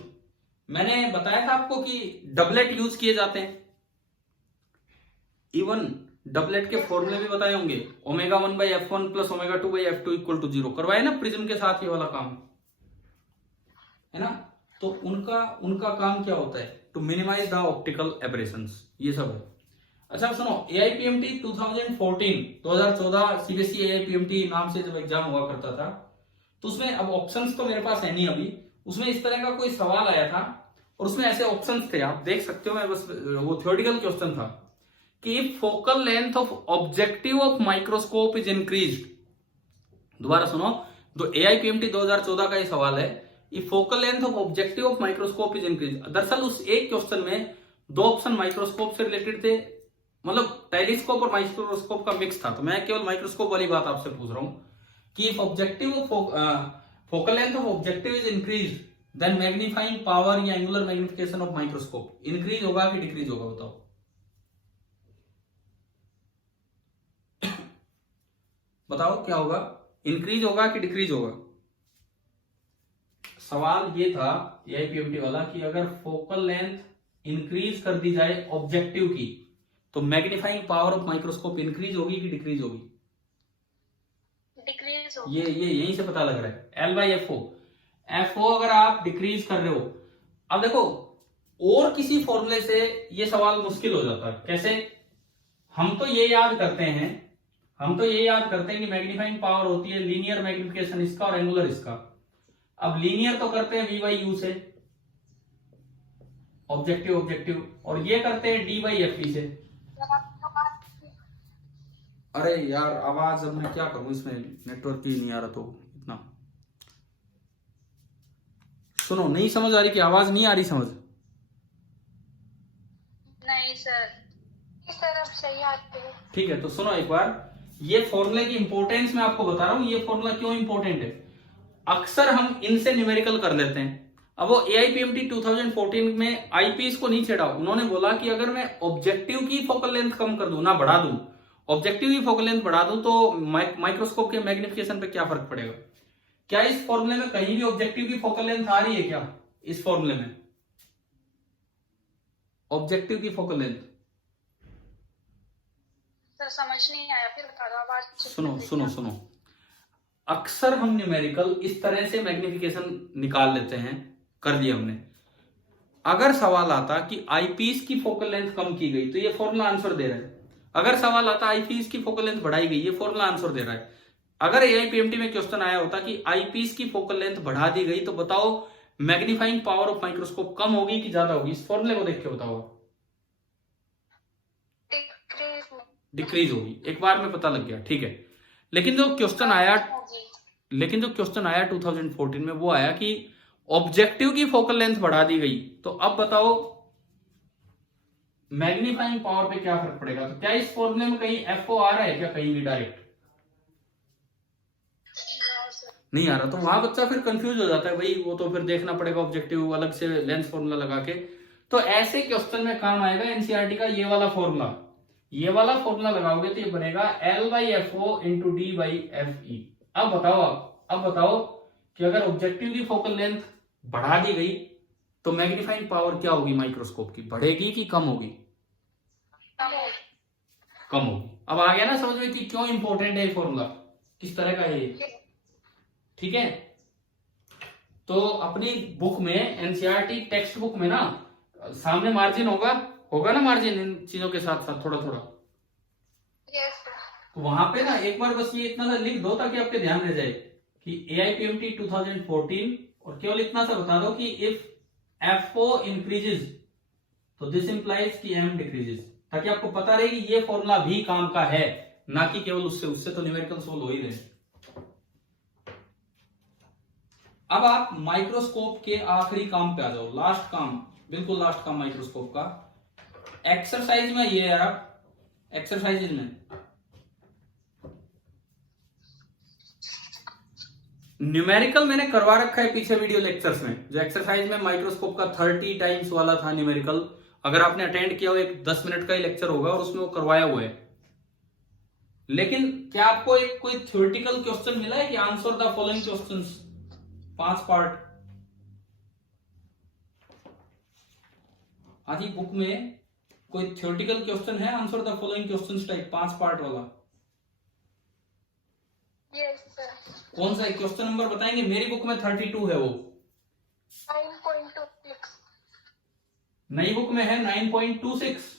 मैंने बताया था आपको कि डबलेट यूज किए जाते हैं, इवन डबलेट के फॉर्मूले भी बताए होंगे, omega 1 by F1 plus omega 2 by F2 equal to 0 करवाए ना प्रिज्म के साथ, ये वाला काम है ना। तो उनका काम क्या होता है? To minimise the optical aberrations, ये सब है। अच्छा सुनो, AIPMT 2014 सीबीएसई AIPMT नाम से जब एग्जाम हुआ करता था, तो उसमें अब ऑप्शंस तो मेरे पास है नहीं अभी, उसमें इस तरह का कोई सवाल आया था और उसमें ऐसे ऑप्शंस थे, आप देख सकते हो। मैं बस वो थ्योरेटिकल क्वेश्चन था कि focal length of objective of microscope is increased. दोबारा सुनो, तो AIPMT 2014 का ये सवाल है, focal length of objective of microscope is increase. दरअसल उस एक क्वेश्चन में दो ऑप्शन माइक्रोस्कोप से रिलेटेड थे, मतलब टेलीस्कोप और माइक्रोस्कोप का मिक्स था। तो मैं केवल माइक्रोस्कोप वाली बात आपसे पूछ रहा हूं कि if objective focal length of objective is increase then magnifying power या angular magnification of microscope increase होगा कि डिक्रीज होगा, बताओ। बताओ क्या होगा, इंक्रीज होगा कि डिक्रीज होगा। सवाल ये था एआईपीएमटी वाला कि अगर फोकल लेंथ इंक्रीज कर दी जाए ऑब्जेक्टिव की तो magnifying power of microscope increase होगी कि डिक्रीज होगी। डिक्रीज ये यहीं से पता लग रहा है, L बाई एफओ अगर आप डिक्रीज कर रहे हो। अब देखो और किसी फॉर्मूले से ये सवाल मुश्किल हो जाता है। कैसे? हम तो ये याद करते हैं कि मैग्नीफाइंग पावर होती है लीनियर मैग्निफिकेशन इसका और एंगुलर इसका। अब लीनियर तो करते हैं V बाई यू से ऑब्जेक्टिव, और ये करते हैं D बाई एफ से। अरे यार आवाज अब मैं क्या करूं, इसमें नेटवर्क ही नहीं आ रहा तो इतना। सुनो, नहीं समझ आ रही कि आवाज नहीं आ रही समझ? नहीं सर, इस तरफ सही आते हैं। ठीक है, तो सुनो एक बार, ये फॉर्मूले की इंपॉर्टेंस मैं आपको बता रहा हूं। ये फॉर्मूला क्यों इंपॉर्टेंट है, अक्सर हम इनसे न्यूमेरिकल कर लेते हैं। अब वो एआईपीएमटी 2014 में आईपीएस को नहीं छेड़ा, उन्होंने बोला कि अगर मैं ऑब्जेक्टिव की फोकल लेंथ कम कर दूं ना बढ़ा दूं, ऑब्जेक्टिव की फोकल लेंथ बढ़ा दूं तो माइक्रोस्कोप के मैग्निफिकेशन पे क्या फर्क पड़ेगा। क्या इस फॉर्मूले में कहीं भी ऑब्जेक्टिव की फोकल लेंथ आ रही है क्या? इस फॉर्मूले में ऑब्जेक्टिव की फोकल लेंथ सर समझ नहीं आया, फिर बता दो। आवाज सुनो, अक्सर हम न्यूमेरिकल इस तरह से मैग्निफिकेशन निकाल लेते हैं, कर दिया हमने। अगर सवाल आता कि आईपीस की फोकल लेंथ कम की गई तो ये फॉर्मूला आंसर दे रहा है। अगर सवाल आता आईपीस की फोकल लेंथ बढ़ाई गई, ये फॉर्मूला आंसर दे रहा है। अगर एआईपीएमटी में क्वेश्चन आया होता कि आईपीस की फोकल लेंथ बढ़ा दी गई तो बताओ मैग्नीफाइंग पावर ऑफ माइक्रोस्कोप कम होगी कि ज्यादा होगी, इस फॉर्मूले को देख के बताओ। डिक्रीज होगी, एक बार में पता लग गया, ठीक है। लेकिन जो क्वेश्चन आया 2014 में वो आया कि ऑब्जेक्टिव की फोकल लेंथ बढ़ा दी गई, तो अब बताओ मैग्नीफाइंग पावर पे क्या फर्क पड़ेगा। तो क्या इस फॉर्मूले में कहीं एफओ आ रहा है क्या, कहीं भी डायरेक्ट नहीं आ रहा। तो वहां बच्चा फिर कंफ्यूज हो जाता है, भाई वो तो फिर देखना पड़ेगा ऑब्जेक्टिव अलग से लेंथ फॉर्मूला लगा के। तो ऐसे क्वेश्चन में काम आएगा एनसीईआरटी का ये वाला फॉर्मूला लगाओगे तो ये बनेगा L by F O into D by F E. अब बताओ कि अगर ऑब्जेक्टिव की फोकल लेंथ बढ़ा दी गई तो मैग्नीफाइंग पावर क्या होगी माइक्रोस्कोप की, बढ़ेगी कि कम होगी? कम होगी। अब आ गया ना समझ में कि क्यों इंपॉर्टेंट है ये फॉर्मूला, किस तरह का है ये, ठीक है। तो अपनी बुक में एनसीईआरटी टेक्स्ट बुक में ना सामने मार्जिन होगा ना, मार्जिन इन चीजों के साथ साथ थोड़ा तो वहां पे ना एक बार बस ये इतना सा लिख दो ताकि आपके ध्यान रह जाए कि एआईपीएमटी 2014, और केवल इतना सा बता दो कि इफ एफओ इंक्रीजेस तो दिस इंप्लाइज कि एम डिक्रीजेस, ताकि आपको पता रहे कि ये फॉर्मूला भी काम का है, ना कि केवल उससे तो न्यूमेरिकल सोल्व हो ही रहे। अब आप माइक्रोस्कोप के आखिरी काम पे आ जाओ, लास्ट काम, बिल्कुल लास्ट काम माइक्रोस्कोप का। एक्सरसाइज में ये है, आप एक्सरसाइज में न्यूमेरिकल मैंने करवा रखा है पीछे वीडियो लेक्चर्स में। जो एक्सरसाइज में माइक्रोस्कोप का 30 टाइम्स वाला था न्यूमेरिकल, अगर आपने अटेंड किया हो, एक 10 मिनट का ही लेक्चर होगा और उसमें वो करवाया हुआ है। लेकिन क्या आपको एक कोई थ्योरेटिकल क्वेश्चन मिला है कि answer the following questions, 5 part? आदि बुक में कोई थ्योरेटिकल क्वेश्चन है answer the following questions type 5 part वाला? Yes sir. कौन सा क्वेश्चन नंबर बताएंगे? मेरी बुक में 32 है वो, 9.26। नई बुक में है 9.26।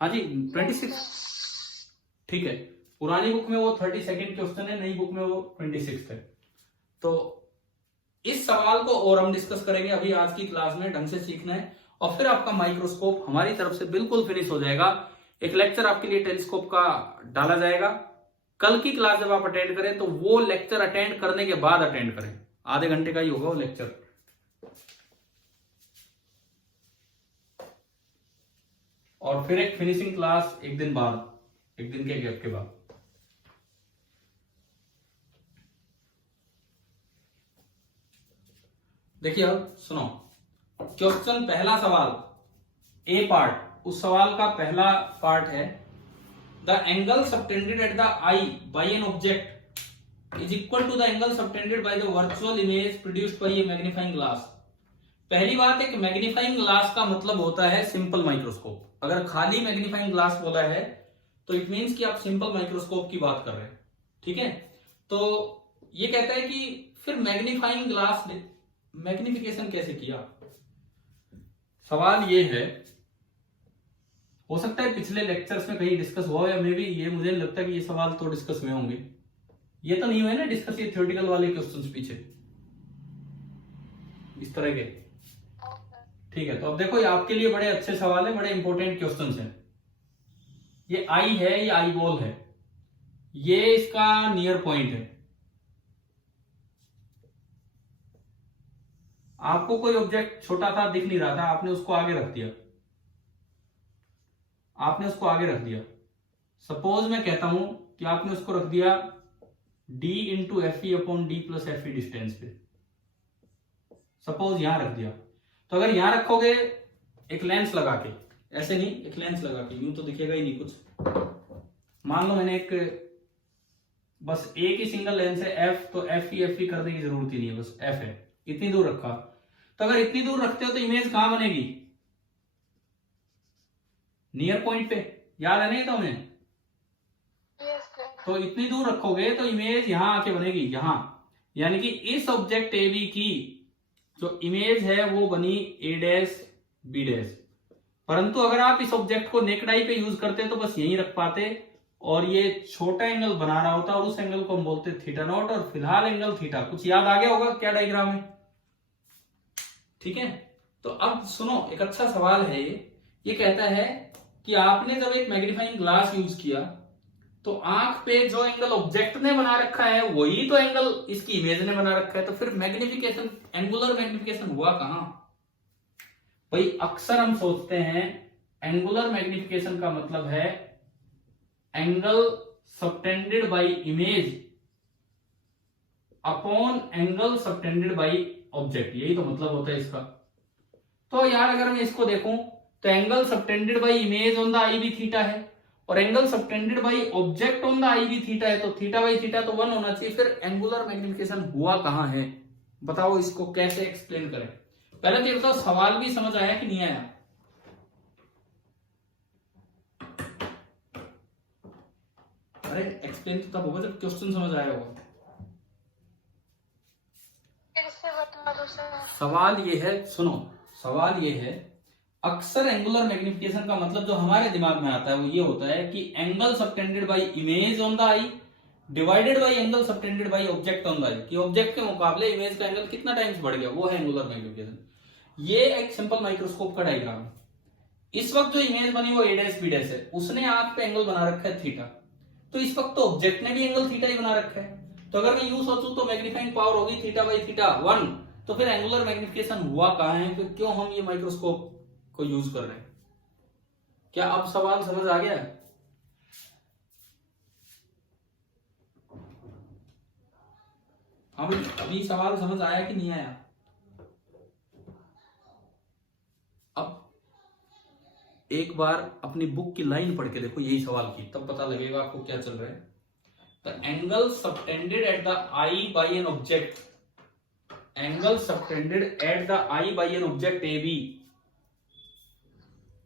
हाँ जी 26, ठीक है। पुरानी बुक में वो 32nd क्वेश्चन है, नई बुक में वो 26 है। तो इस सवाल को और हम डिस्कस करेंगे अभी आज की क्लास में, ढंग से सीखना है और फिर आपका माइक्रोस्कोप हमारी तरफ से बिल्कुल फिनिश हो जाएगा। एक लेक्चर आपके लिए टेलीस्कोप का डाला जाएगा। कल की क्लास जब आप अटेंड करें तो वो लेक्चर अटेंड करने के बाद अटेंड करें, आधे घंटे का ही होगा वो लेक्चर। और फिर एक फिनिशिंग क्लास एक दिन बाद, एक दिन के गैप के बाद। देखिए अब सुनो, क्वेश्चन पहला सवाल ए पार्ट, उस सवाल का पहला पार्ट है the angle subtended at the eye by an object is equal to the angle subtended by the virtual image produced by a magnifying glass. पहली बात, एक मैग्नीफाइंग ग्लास का मतलब होता है सिंपल माइक्रोस्कोप। अगर खाली मैग्नीफाइंग ग्लास बोला है तो इट मींस कि आप सिंपल माइक्रोस्कोप की बात कर रहे हैं, ठीक है। तो ये कहता है कि फिर मैग्नीफाइंग ग्लास ने मैग्निफिकेशन कैसे किया। सवाल ये है, हो सकता है पिछले लेक्चर्स में कहीं डिस्कस हुआ या मे बी ये, मुझे नहीं लगता कि ये सवाल तो डिस्कस हुए होंगे। ये तो नहीं हुए ना डिस्कस, ये थ्योरेटिकल वाले क्वेश्चंस पीछे इस तरह के, ठीक है। तो अब देखो, ये आपके लिए बड़े अच्छे सवाल है, बड़े इंपॉर्टेंट क्वेश्चंस हैं। ये आई है, ये आई बॉल है, ये इसका नियर पॉइंट है। आपको कोई ऑब्जेक्ट छोटा था दिख नहीं रहा था, आपने उसको आगे रख दिया, आपने उसको आगे रख दिया। सपोज मैं कहता हूं कि आपने उसको रख दिया d into F E upon D plus F ई डिस्टेंस पे, सपोज यहां रख दिया। तो अगर यहां रखोगे एक लेंस लगा के, ऐसे नहीं, एक लेंस लगा के, यूं तो दिखेगा ही नहीं कुछ। मान लो मैंने एक बस एक ही सिंगल लेंस है एफ, तो एफ ई करने की जरूरत ही नहीं है, बस एफ है, इतनी दूर रखा। तो अगर इतनी दूर रखते हो तो इमेज कहां बनेगी, नियर पॉइंट पे, याद है नहीं तो हमें। तो इतनी दूर रखोगे तो इमेज यहां आके बनेगी, यहां, यानी कि इस ऑब्जेक्ट ए बी की जो इमेज है वो बनी ए डैश बी डैश। परंतु अगर आप इस ऑब्जेक्ट को नेकेड आई पे यूज करते तो बस यहीं रख पाते और ये छोटा एंगल बना रहा होता, और उस एंगल को हम बोलते थीटा नॉट, और फिलहाल एंगल थीटा। कुछ याद आ गया होगा क्या डायग्राम है, ठीक है। तो अब सुनो, एक अच्छा सवाल है ये कहता है कि आपने जब एक मैग्नीफाइंग ग्लास यूज किया तो आंख पे जो एंगल ऑब्जेक्ट ने बना रखा है वही तो एंगल इसकी इमेज ने बना रखा है। तो फिर मैग्निफिकेशन, एंगुलर मैग्निफिकेशन हुआ कहां भाई। अक्सर हम सोचते हैं एंगुलर मैग्निफिकेशन का मतलब है angle subtended by image upon angle subtended by object, यही तो मतलब होता है इसका। तो यार अगर मैं इसको देखूं तो angle subtended by image on the eye भी थीटा है, और angle subtended by object on the eye भी थीटा है, तो थीटा बाई थीटा तो 1 होना चाहिए। फिर एंगुलर मैग्निफिकेशन हुआ कहां है, बताओ इसको कैसे एक्सप्लेन करें। पहले तो ये बताओ, सवाल भी समझ आया कि नहीं आया। अरे एक्सप्लेन तो तब होगा जब क्वेश्चन समझ आया होगा। सवाल ये है, सुनो, सवाल ये है, अक्सर एंगुलर मैग्निफिकेशन का मतलब जो हमारे दिमाग में आता है वो ये होता है कि angle subtended by image on the eye divided by angle subtended by object on the eye, कि ऑब्जेक्ट के मुकाबले इमेज का एंगल कितना टाइम्स बढ़ गया, वो है एंगुलर मैग्निफिकेशन। ये एक सिंपल माइक्रोस्कोप का डायग्राम है। इस वक्त जो इमेज बनी वो ए डैश बी डैश है, उसने आंख पे एंगल बना रखा है थीटा, तो इस वक्त तो ऑब्जेक्ट ने भी एंगल थीटा ही बना रखा है। तो अगर मैं यूं सोचूं तो मैग्नीफाइंग पावर होगी थीटा बाई थीटा 1, तो फिर एंगुलर मैग्निफिकेशन हुआ कहां है, फिर क्यों हम ये माइक्रोस्कोप को यूज कर रहे हैं। क्या अब सवाल समझ आ गया? अभी सवाल समझ आया कि नहीं आया? अब एक बार अपनी बुक की लाइन पढ़ के देखो यही सवाल की, तब पता लगेगा आपको क्या चल रहा है। The angle subtended at the eye by an object, angle subtended at the eye by an object A B,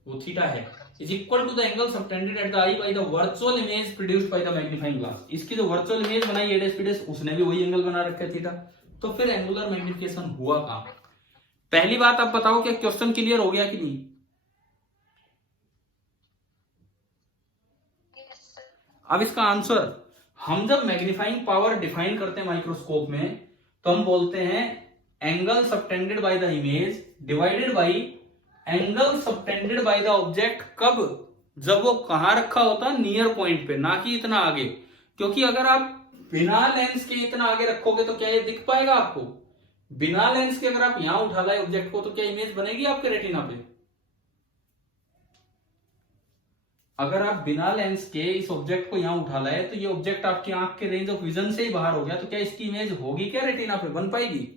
वो थीटा है, is equal to the angle subtended at the eye by the virtual image produced by the magnifying glass. इसकी जो virtual image बनाई ए dash B dash, उसने भी वही angle बना रखा है थीटा। तो फिर एंगुलर मैग्निफिकेशन हुआ कहां? पहली बात आप बताओ कि क्वेश्चन क्लियर हो गया कि नहीं? अब इसका आंसर, हम जब मैग्नीफाइंग पावर डिफाइन करते हैं माइक्रोस्कोप में तो हम बोलते हैं angle subtended by the image divided by angle subtended by the object. कब? जब वो कहां रखा होता है, नियर पॉइंट पे, ना कि इतना आगे। क्योंकि अगर आप बिना लेंस के इतना आगे रखोगे तो क्या ये दिख पाएगा आपको? बिना लेंस के अगर आप यहां उठा लाए ऑब्जेक्ट को तो क्या इमेज बनेगी आपके रेटिना पे? अगर आप बिना लेंस के इस ऑब्जेक्ट को यहाँ उठा लाए तो ये ऑब्जेक्ट आपकी आंख के रेंज ऑफ विजन से ही बाहर हो गया, तो क्या इसकी इमेज होगी क्या रेटिना पे, बन पाएगी?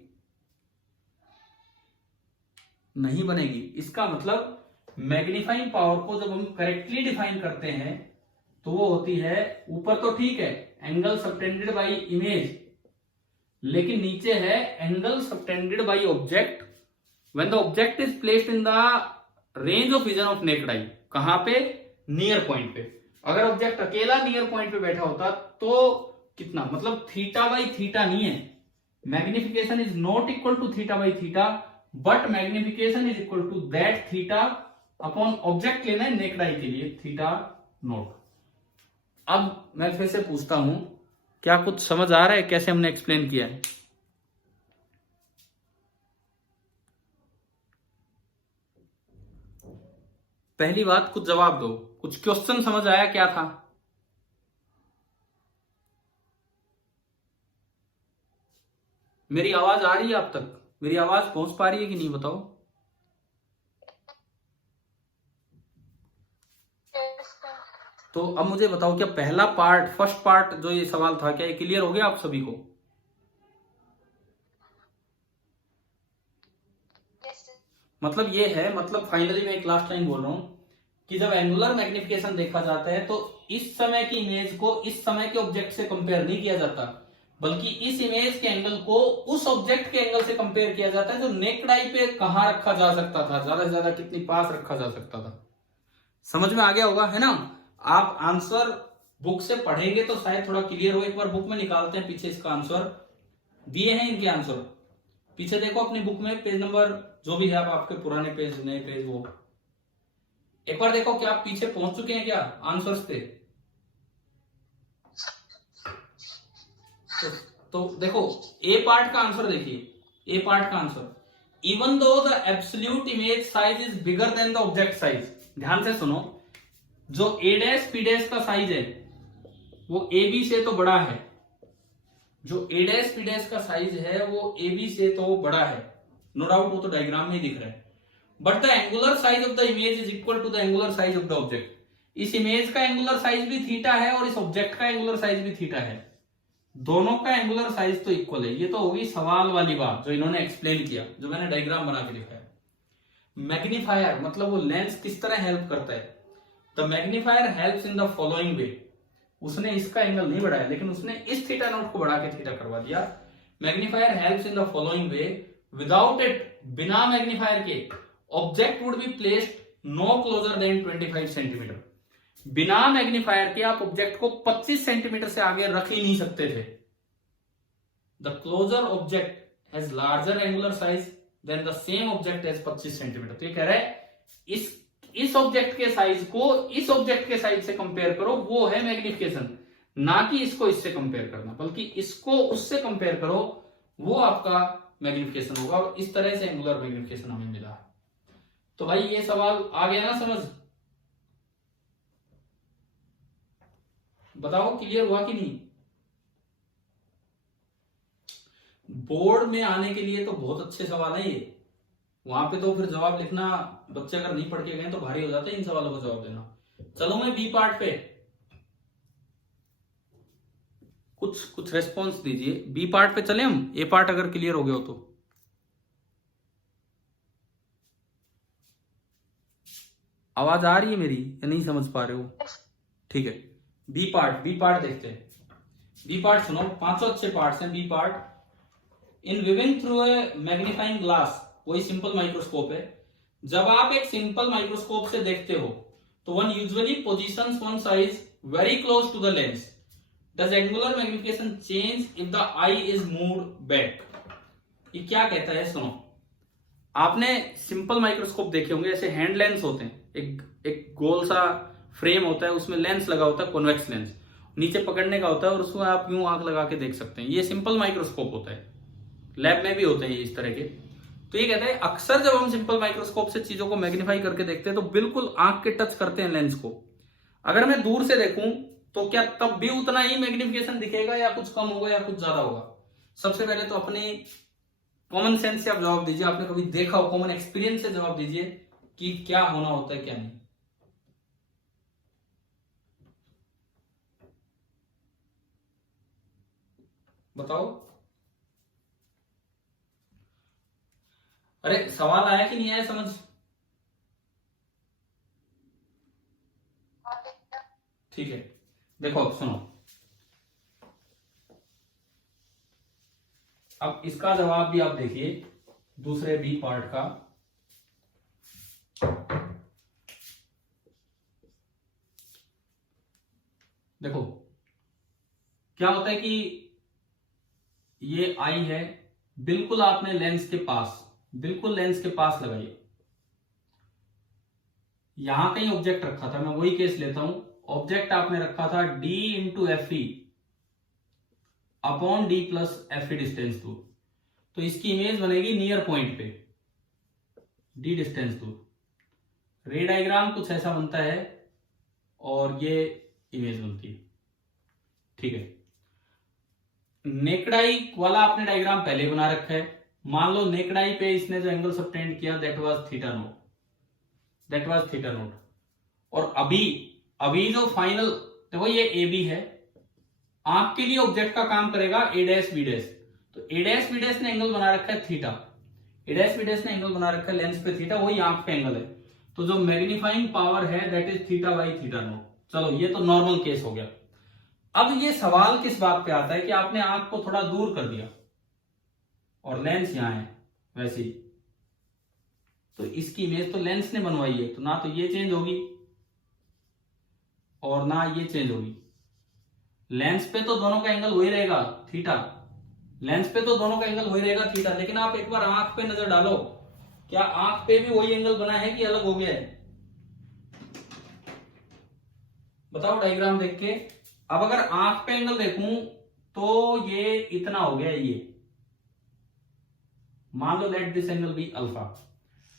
नहीं बनेगी। इसका मतलब मैग्नीफाइंग पावर को जब हम करेक्टली डिफाइन करते हैं तो वो होती है, ऊपर तो ठीक है एंगल सबटेंडेड बाय इमेज, लेकिन नीचे है angle subtended by object when the object is placed in the range of vision of necked आई। कहां पे? नियर पॉइंट पे। अगर ऑब्जेक्ट अकेला नियर पॉइंट पे बैठा होता तो कितना, मतलब थीटा बाई थीटा नहीं है, magnification is not equal to theta by theta, but magnification is equal to that theta upon object लेना है नेक्ड आई के लिए, थीटा नॉट। अब मैं फिर से पूछता हूं, क्या कुछ समझ आ रहा है कैसे हमने एक्सप्लेन किया है? पहली बात, कुछ जवाब दो, कुछ क्वेश्चन समझ आया क्या था? मेरी आवाज आ रही है आप तक? मेरी आवाज पहुंच पा रही है कि नहीं, बताओ? तो अब मुझे बताओ, क्या पहला पार्ट, फर्स्ट पार्ट जो ये सवाल था, क्या ये क्लियर हो गया आप सभी को? मतलब ये है, मतलब फाइनली मैं एक लास्ट टाइम बोल रहा हूं कि जब एंगुलर मैग्निफिकेशन देखा जाता है तो इस समय की इमेज को इस समय के ऑब्जेक्ट से कंपेयर नहीं किया जाता, बल्कि इस इमेज के एंगल को उस ऑब्जेक्ट के एंगल से कंपेयर किया जाता है जो नेक्ड आई पे कहां रखा जा सकता था, ज्यादा से ज्यादा कितनी पास रखा जा सकता था। समझ में आ गया होगा, है ना? आप आंसर बुक से पढ़ेंगे तो शायद थोड़ा क्लियर हो। एक बार बुक में निकालते हैं, पीछे इसका आंसर दिए हैं, इनके आंसर पीछे देखो अपनी बुक में, पेज नंबर जो भी है, आप आपके पुराने पेज नए पेज, वो एक बार देखो क्या आप पीछे पहुंच चुके हैं क्या आंसर्स पे? तो देखो ए पार्ट का आंसर देखिए, ए पार्ट का answer, even though the absolute image size is bigger than the object size. ध्यान से सुनो, जो ए डैश पी डैश का साइज है वो ए बी से तो बड़ा है, जो ए डैश पी डैश का साइज है वो ए बी से तो बड़ा है, नो डाउट, वो तो डायग्राम में ही दिख रहा है। But the angular size of the image is equal to the angular size of the object. इस इमेज का एंगुलर साइज भी थीटा है और इस ऑब्जेक्ट का एंगुलर साइज भी थीटा है, दोनों का एंगुलर साइज तो इक्वल है। ये तो होगी सवाल वाली बात जो इन्होंने एक्सप्लेन किया, जो मैंने डायग्राम बना के दिखाया। मैग्नीफायर मतलब वो लेंस किस तरह हेल्प करता है? The magnifier helps in the following वे। उसने इसका एंगल नहीं बढ़ाया, लेकिन उसने इस थीटा नॉट को बढ़ा के थीटा करवा दिया। Magnifier helps in the following way, without it, बिना मैग्नीफायर के object would be placed no closer than 25 centimetre. बिना मैग्नीफायर के आप ऑब्जेक्ट को 25 सेंटीमीटर से आगे रख ही नहीं सकते थे। The closer object has larger angular size than the same object has 25 centimetre. तो ये कह रहा है इस ऑब्जेक्ट के साइज को इस ऑब्जेक्ट के साइज से कंपेयर करो, वो है मैग्निफिकेशन, ना कि इसको इससे कंपेयर करना, बल्कि इसको उससे कंपेयर करो, वो आपका मैग्निफिकेशन होगा। और इस तरह से एंगुलर मैग्निफिकेशन हमें मिला। तो भाई ये सवाल आ गया ना समझ? बताओ क्लियर हुआ कि नहीं? बोर्ड में आने के लिए तो बहुत अच्छे सवाल है ये, वहां पे तो फिर जवाब लिखना बच्चे अगर नहीं पढ़ के गए तो भारी हो जाता है इन सवालों का जवाब देना। चलो मैं बी पार्ट पे कुछ रेस्पॉन्स दीजिए। बी पार्ट पे चले हम, ए पार्ट अगर क्लियर हो गया हो तो। आवाज आ रही है मेरी या नहीं समझ पा रहे हो? ठीक है, बी पार्ट देखते हैं। बी पार्ट सुनो, 500 अच्छे पार्ट्स हैं B part. In viewing through a magnifying glass, वही सिंपल माइक्रोस्कोप है। जब आप एक सिंपल माइक्रोस्कोप से देखते हो तो one usually positions one's eye very close to the lens. Does angular magnification change if the eye is moved back? ये क्या कहता है सुनो, आपने सिंपल माइक्रोस्कोप देखे होंगे, ऐसे हैंड लेंस होते हैं, एक गोल सा फ्रेम होता है, उसमें लेंस लगा होता है, कॉन्वेक्स लेंस, नीचे पकड़ने का होता है और उसमें आप यूं आंख लगा के देख सकते हैं। ये सिंपल माइक्रोस्कोप होता है, लैब में भी होते हैं ये इस तरह के। तो ये कहता है अक्सर जब हम सिंपल माइक्रोस्कोप से चीजों को मैग्नीफाई करके देखते हैं तो बिल्कुल आंख के टच करते हैं लेंस को। अगर मैं दूर से देखूं तो क्या तब भी उतना ही मैग्निफिकेशन दिखेगा या कुछ कम होगा या कुछ ज्यादा होगा? सबसे पहले तो अपने कॉमन सेंस से आप जवाब दीजिए, आपने कभी देखा हो, कॉमन एक्सपीरियंस से जवाब दीजिए कि क्या होना होता है क्या नहीं। बताओ। अरे सवाल आया कि नहीं आया समझ? ठीक है, देखो अब सुनो। अब इसका जवाब भी आप देखिए, दूसरे बी पार्ट का। देखो क्या होता है कि ये आई है, बिल्कुल आपने लेंस के पास, बिल्कुल लेंस के पास लगाइए। यहां कहीं ऑब्जेक्ट रखा था, मैं वही केस लेता हूं। ऑब्जेक्ट आपने रखा था d into F E upon D plus F ई डिस्टेंस दूर, तो इसकी इमेज बनेगी नियर पॉइंट पे, d डिस्टेंस दूर। रे डायग्राम कुछ ऐसा बनता है और ये इमेज बनती है। ठीक है, नेकडाई वाला आपने डायग्राम पहले बना रखा है। मान लो नेकडाई पे इसने जो एंगल सबटेंड किया that was theta note, that was theta note. और अभी जो फाइनल, देखो ये ए बी है, आंख के लिए ऑब्जेक्ट का काम करेगा ए डैश बी डैश। तो ए डैश बी डैश ने एंगल बना रखा है theta, A dash B dash ने एंगल बना रखा है लेंस पे थीटा, वही आंख पे एंगल है। तो जो मैग्नीफाइंग पावर है that is theta by theta note. चलो ये तो नॉर्मल केस हो गया। अब ये सवाल किस बात पे आता है कि आपने आंख को थोड़ा दूर कर दिया और लेंस यहां है वैसे ही, तो इसकी इमेज तो लेंस ने बनवाई है, तो ना तो ये चेंज होगी और ना ये चेंज होगी। लेंस पे तो दोनों का एंगल वही रहेगा थीटा, लेंस पे तो दोनों का एंगल वही रहेगा थीटा। लेकिन आप एक बार आंख पे नजर डालो, क्या आंख पे भी वही एंगल बना है कि अलग हो गया है? बताओ डायग्राम देख के। अब अगर आंख पे एंगल देखूं तो ये इतना हो गया, ये मान लो let this angle be alpha.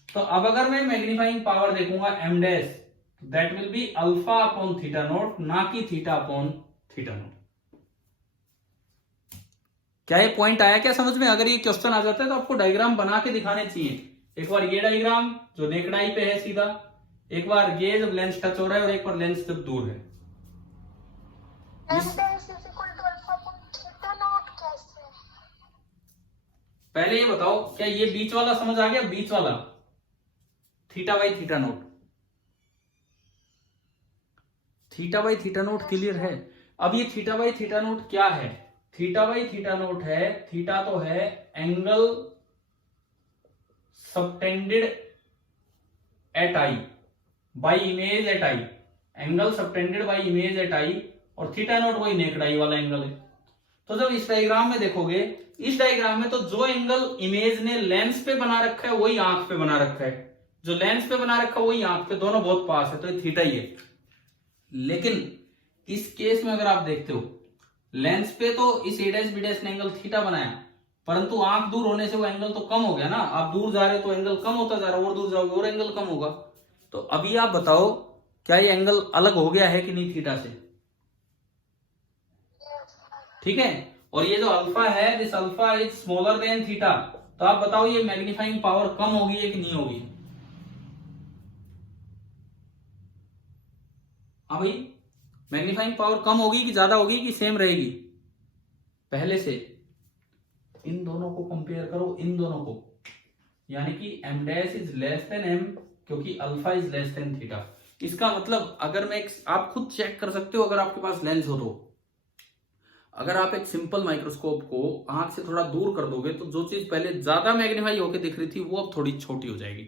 तो अब अगर मैं मैग्नीफाइंग पावर देखूंगा M dash, that will be alpha upon theta nought, ना कि थीटा अपॉन थीटा नोट। क्या ये पॉइंट आया क्या समझ में? अगर ये क्वेश्चन आ जाता है तो आपको डायग्राम बना के दिखाने चाहिए। एक बार ये डायग्राम जो नेकडाई पे है सीधा, एक बार ये जब लेंस टच हो रहा है और एक बार लेंस जब दूर है। पहले ये बताओ, क्या ये बीच वाला समझ आ गया? बीच वाला theta by theta nought, theta by theta nought clear है? अब ये थीटा बाई थीटा नोट क्या है? थीटा बाई थीटा नोट है, थीटा तो है angle subtended at eye by image at eye, angle subtended by image at eye, और theta note वही नेकडाई वाला एंगल है। तो जब इस डायग्राम में देखोगे, इस डायग्राम में तो जो एंगल इमेज ने लेंस पे बना रखा है वही आंख पे बना रखा है, जो लेंस पे बना रखा है वही आंख पे, दोनों बहुत पास है, तो ये थीटा ही है। लेकिन इस केस में अगर आप देखते हो, लेंस पे तो इस ए डैश बी डैश ने एंगल थीटा बनाया, परंतु आंख दूर होने से वो एंगल तो कम हो गया ना। आप दूर जा रहे हो तो एंगल कम होता जा रहा है, और दूर जाओगे और एंगल कम होगा। तो अभी आप बताओ, क्या ये एंगल अलग हो गया है कि नहीं थीटा से? ठीक है, और ये जो अल्फा है, this alpha is smaller than theta, तो आप बताओ ये मैग्नीफाइंग पावर कम होगी है कि नहीं होगी? हाँ भाई, मैग्नीफाइंग पावर कम होगी कि ज्यादा होगी कि सेम रहेगी? पहले से इन दोनों को कंपेयर करो, इन दोनों को, यानी कि M dash is less than M, क्योंकि alpha is less than theta. इसका मतलब अगर मैं आप खुद चेक कर सकते हो, अगर आपके पास लेंस हो तो, अगर आप एक सिंपल माइक्रोस्कोप को आंख से थोड़ा दूर कर दोगे तो जो चीज पहले ज्यादा मैग्नीफाई होकर दिख रही थी वो अब थोड़ी छोटी हो जाएगी।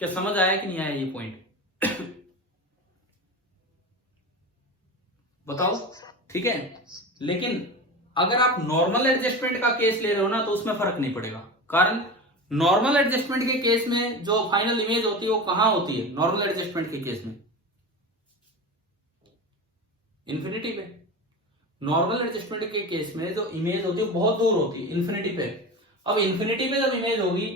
क्या समझ आया कि नहीं आया ये पॉइंट? बताओ। ठीक है, लेकिन अगर आप नॉर्मल एडजस्टमेंट का केस ले रहे हो ना तो उसमें फर्क नहीं पड़ेगा। कारण नॉर्मल एडजस्टमेंट के केस में जो फाइनल इमेज होती है वो कहां होती है? नॉर्मल एडजस्टमेंट के केस में इन्फिनिटी पे। नॉर्मल एडजस्टमेंट के केस में जो इमेज होती है बहुत दूर होती है, इन्फिनिटी पे। अब इन्फिनिटी पे जब इमेज होगी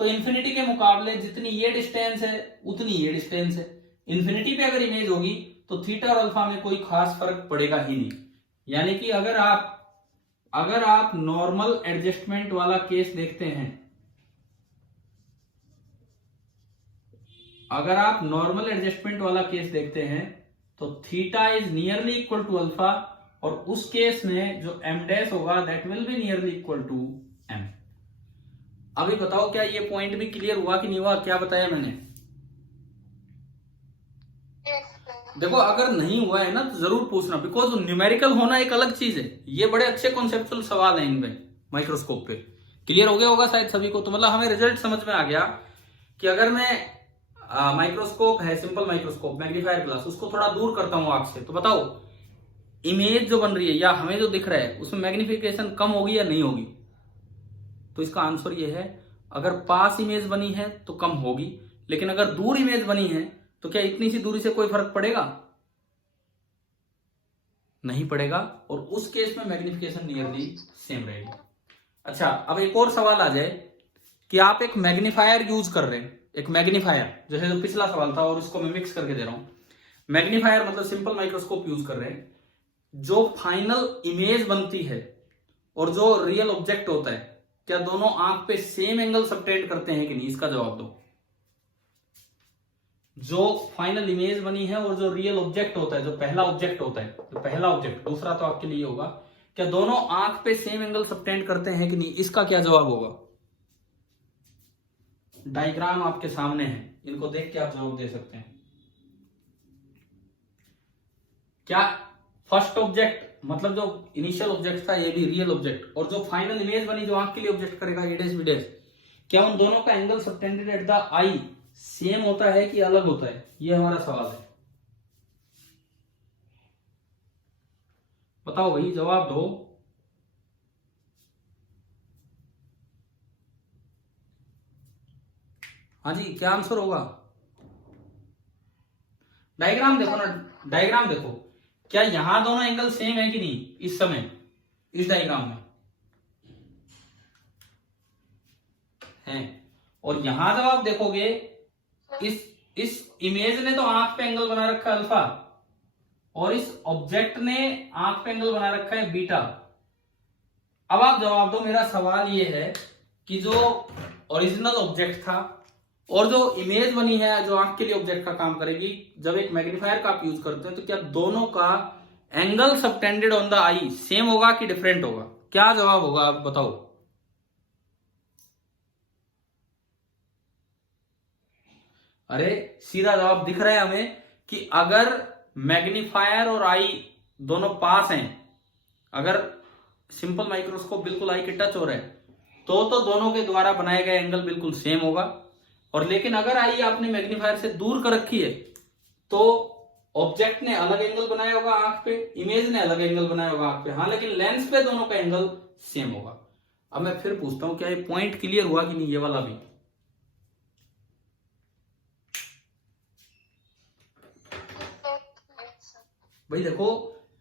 तो इन्फिनिटी के मुकाबले जितनी ये डिस्टेंस है उतनी ये डिस्टेंस है। इन्फिनिटी पे अगर इमेज होगी तो थीटा और अल्फा में कोई खास फर्क पड़ेगा ही नहीं। यानी कि अगर आप नॉर्मल एडजस्टमेंट वाला केस देखते हैं, अगर आप नॉर्मल एडजस्टमेंट वाला केस देखते हैं तो theta is nearly equal to alpha और उस केस में जो m डैश होगा that will be nearly equal to m। अभी बताओ क्या ये पॉइंट भी क्लियर हुआ कि नहीं हुआ, क्या बताया मैंने? देखो अगर नहीं हुआ है ना तो जरूर पूछना, बिकॉज न्यूमेरिकल होना एक अलग चीज है। ये बड़े अच्छे कॉन्सेप्चुअल सवाल हैं इनमें माइक्रोस्कोप पे। क्लियर हो गया होगा शायद सभी को। तो मतलब हमें रिजल्ट समझ में आ गया कि अगर मैं माइक्रोस्कोप है, सिंपल माइक्रोस्कोप, मैग्नीफायर ग्लास, उसको थोड़ा दूर करता हूं आंख से, तो बताओ इमेज जो बन रही है या हमें जो दिख रहा है उसमें मैग्निफिकेशन कम होगी या नहीं होगी? तो इसका आंसर ये है, अगर पास इमेज बनी है तो कम होगी, लेकिन अगर दूर इमेज बनी है तो क्या इतनी सी दूरी से कोई फर्क पड़ेगा? नहीं पड़ेगा, और उस केस में मैग्निफिकेशन नियरली सेम रहेगी। अच्छा, अब एक और सवाल आ जाए कि आप एक मैग्नीफायर यूज कर रहे हैं, एक मैग्नीफायर, जैसे जो पिछला सवाल था और इसको मैं मिक्स करके दे रहा हूं। मैग्नीफायर मतलब सिंपल माइक्रोस्कोप यूज कर रहे हैं। जो फाइनल इमेज बनती है और जो रियल ऑब्जेक्ट होता है, क्या दोनों आंख पे सेम एंगल सबटेंड करते हैं कि नहीं? इसका जवाब दो। जो फाइनल इमेज बनी है और जो रियल ऑब्जेक्ट होता है, जो पहला ऑब्जेक्ट होता है, जो पहला ऑब्जेक्ट, दूसरा तो आपके लिए होगा, क्या दोनों आंख पे सेम एंगल सबटेंड करते हैं कि नहीं? इसका क्या जवाब होगा? डायग्राम आपके सामने है, इनको देख के आप जवाब दे सकते हैं। क्या फर्स्ट ऑब्जेक्ट मतलब जो इनिशियल ऑब्जेक्ट था ये भी रियल ऑब्जेक्ट, और जो फाइनल इमेज बनी जो आंख के लिए ऑब्जेक्ट करेगा ए डैश बी डैश, क्या उन दोनों का angle subtended at the I same होता है कि अलग होता है? ये हमारा सवाल है। बताओ भाई, जवाब दो। हाँ जी, क्या आंसर होगा? डायग्राम देखो ना, डायग्राम देखो, क्या यहां दोनों एंगल सेम है कि नहीं? इस समय इस डायग्राम में है, और यहां जब आप देखोगे इस इमेज ने तो आंख पे एंगल बना रखा है अल्फा, और इस ऑब्जेक्ट ने आंख पे एंगल बना रखा है बीटा। अब आप जवाब दो। मेरा सवाल ये है कि जो ओरिजिनल ऑब्जेक्ट था और जो इमेज बनी है जो आंख के लिए ऑब्जेक्ट का काम करेगी, जब एक मैग्नीफायर का आप यूज करते हैं तो क्या दोनों का angle subtended on the I same होगा कि डिफरेंट होगा? क्या जवाब होगा आप बताओ। अरे सीधा जवाब दिख रहा है हमें कि अगर मैग्नीफायर और आई दोनों पास हैं, अगर सिंपल माइक्रोस्कोप बिल्कुल आई के टच हो रहे हैं, तो दोनों के द्वारा बनाए गए एंगल बिल्कुल सेम होगा। और लेकिन अगर आई आपने मैग्नीफायर से दूर कर रखी है तो ऑब्जेक्ट ने अलग एंगल बनाया होगा आंख पे, इमेज ने अलग एंगल बनाया होगा आंख पे, हाँ, लेकिन लेंस पे दोनों का एंगल सेम होगा। अब मैं फिर पूछता हूं, क्या ये पॉइंट क्लियर हुआ कि नहीं? ये वाला भी भाई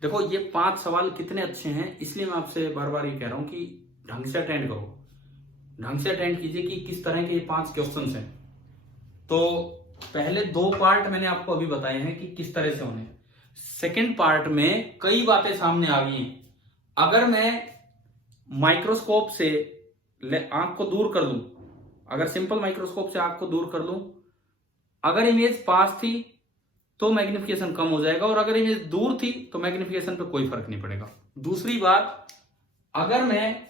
देखो ये 5 सवाल कितने अच्छे हैं, इसलिए मैं आपसे बार बार ये कह रहा हूं कि ढंग से अटेंड करो, ढंग से अटेंड कीजिए कि किस तरह के ये 5 क्वेश्चंस हैं। तो पहले 2 पार्ट मैंने आपको अभी बताए हैं कि किस तरह से होने। सेकंड पार्ट में कई बातें सामने आ गई हैं। अगर मैं माइक्रोस्कोप से आंख को दूर कर लूं, अगर सिंपल माइक्रोस्कोप से आंख को दूर कर लूं, अगर इमेज पास थी तो मैग्निफिकेशन कम हो जाएगा, और अगर इमेज दूर थी तो मैग्निफिकेशन पे कोई फर्क नहीं पड़ेगा। दूसरी बात, अगर मैं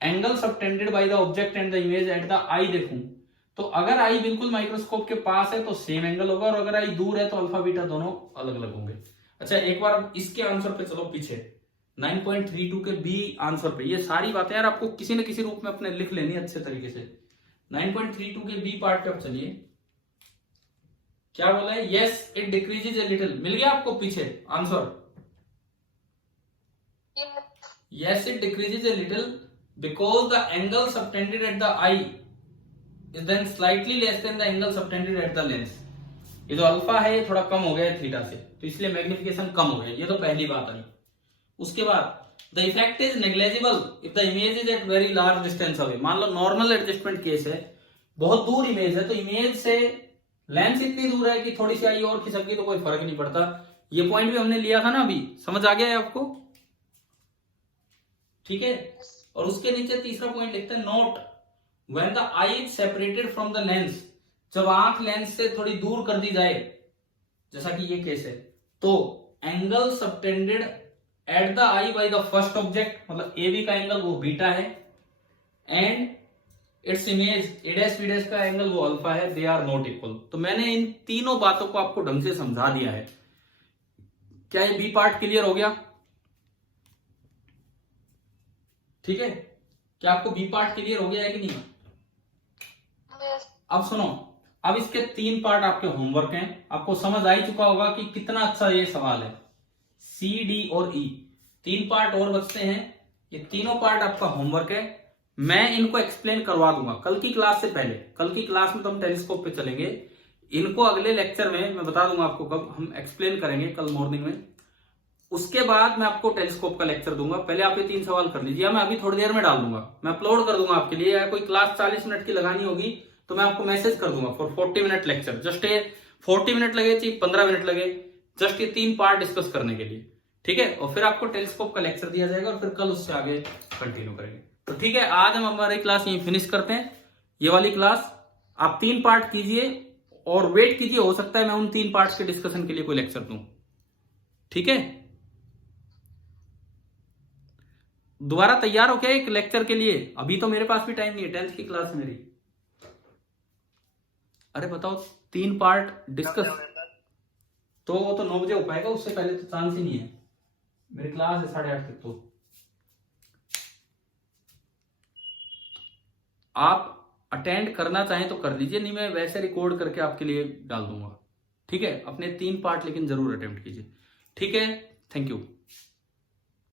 angle subtended by the object and the image at the eye देखूं, तो अगर आई बिल्कुल माइक्रोस्कोप के पास है तो सेम एंगल होगा, और अगर आई दूर है तो अल्फा बीटा दोनों अलग अलग होंगे। अच्छा, एक बार अब इसके आंसर पे चलो पीछे, 9.32 के बी आंसर पे। ये सारी बातें यार आपको किसी न किसी रूप में अपने लिख लेनी अच्छे तरीके से। 9.32 के बी पार्ट पे अब चलिए, क्या बोला है? Yes it decreases a little. मिल गया आपको पीछे answer? Yes it decreases a little because the angle subtended at the eye is then slightly less than the angle subtended at the lens. ये जो अल्फा है ये थोड़ा कम हो गया है थीटा से, तो इसलिए मैग्निफिकेशन कम हो गया। ये तो पहली बात आई। उसके बाद the effect is negligible if the image is at very large distance away. मान लो नॉर्मल एडजस्टमेंट केस है, बहुत दूर इमेज है, तो इमेज से लेंस इतनी दूर है कि थोड़ी सी आई और खिसक गई तो कोई फर्क नहीं पड़ता। ये पॉइंट भी हमने लिया था ना अभी, समझ आ गया है आपको? ठीक है। और उसके नीचे तीसरा पॉइंट लिखते हैं, note when the eye is separated from the lens. जब आंख लेंस से थोड़ी दूर कर दी जाए, जैसा कि ये केस है, तो angle subtended at the eye by the first object, मतलब ए बी का एंगल वो बीटा है, and its image A dash B dash का एंगल वो अल्फा है, दे आर नॉट इक्वल। तो मैंने इन तीनों बातों को आपको ढंग से समझा दिया है। क्या ये बी पार्ट क्लियर हो गया? ठीक है, क्या आपको बी पार्ट क्लियर हो गया है कि नहीं? अब सुनो, अब इसके 3 पार्ट आपके होमवर्क हैं, आपको समझ आ ही चुका होगा कि कितना अच्छा ये सवाल है। सी, डी और ई 3 पार्ट और बचते हैं, ये तीनों पार्ट आपका होमवर्क है। मैं इनको एक्सप्लेन करवा दूंगा कल की क्लास से पहले। कल की क्लास में तो हम टेलीस्कोप पे चलेंगे, इनको अगले लेक्चर में मैं बता दूंगा आपको कब हम एक्सप्लेन करेंगे, कल मॉर्निंग में। उसके बाद मैं आपको टेलीस्कोप का लेक्चर दूंगा। पहले आप ये 3 सवाल कर लीजिए, मैं अभी थोड़ी देर में डाल दूंगा, मैं अपलोड कर दूंगा आपके लिए। या कोई क्लास 40 मिनट की लगानी होगी तो मैं आपको मैसेज कर दूंगा फॉर 40 मिनट लेक्चर। जस्ट ये 40 मिनट लगे चाहे 15 मिनट लगे, जस्ट ये 3 पार्ट डिस्कस करने के लिए, ठीक है। और फिर आपको टेलीस्कोप का लेक्चर दिया जाएगा और फिर कल उससे आगे कंटिन्यू करेंगे। तो ठीक है, आज हम हमारी क्लास यहीं फिनिश करते हैं। ये वाली क्लास आप 3 पार्ट कीजिए और वेट कीजिए, हो सकता है मैं उन 3 पार्ट्स के डिस्कशन के लिए कोई लेक्चर दूं, ठीक है। दोबारा तैयार हो क्या एक लेक्चर के लिए? अभी तो मेरे पास भी टाइम नहीं है, 10th की क्लास है मेरी। अरे बताओ, 3 पार्ट डिस्कस तो 9 बजे हो पाएगा, उससे पहले तो चांस ही नहीं है। मेरी क्लास है 8:30 तक। तो आप अटेंड करना चाहें तो कर लीजिए, नहीं मैं वैसे रिकॉर्ड करके आपके लिए डाल दूंगा, ठीक है। अपने 3 पार्ट लेकिन जरूर अटेम्प्ट कीजिए, ठीक है। Thank you.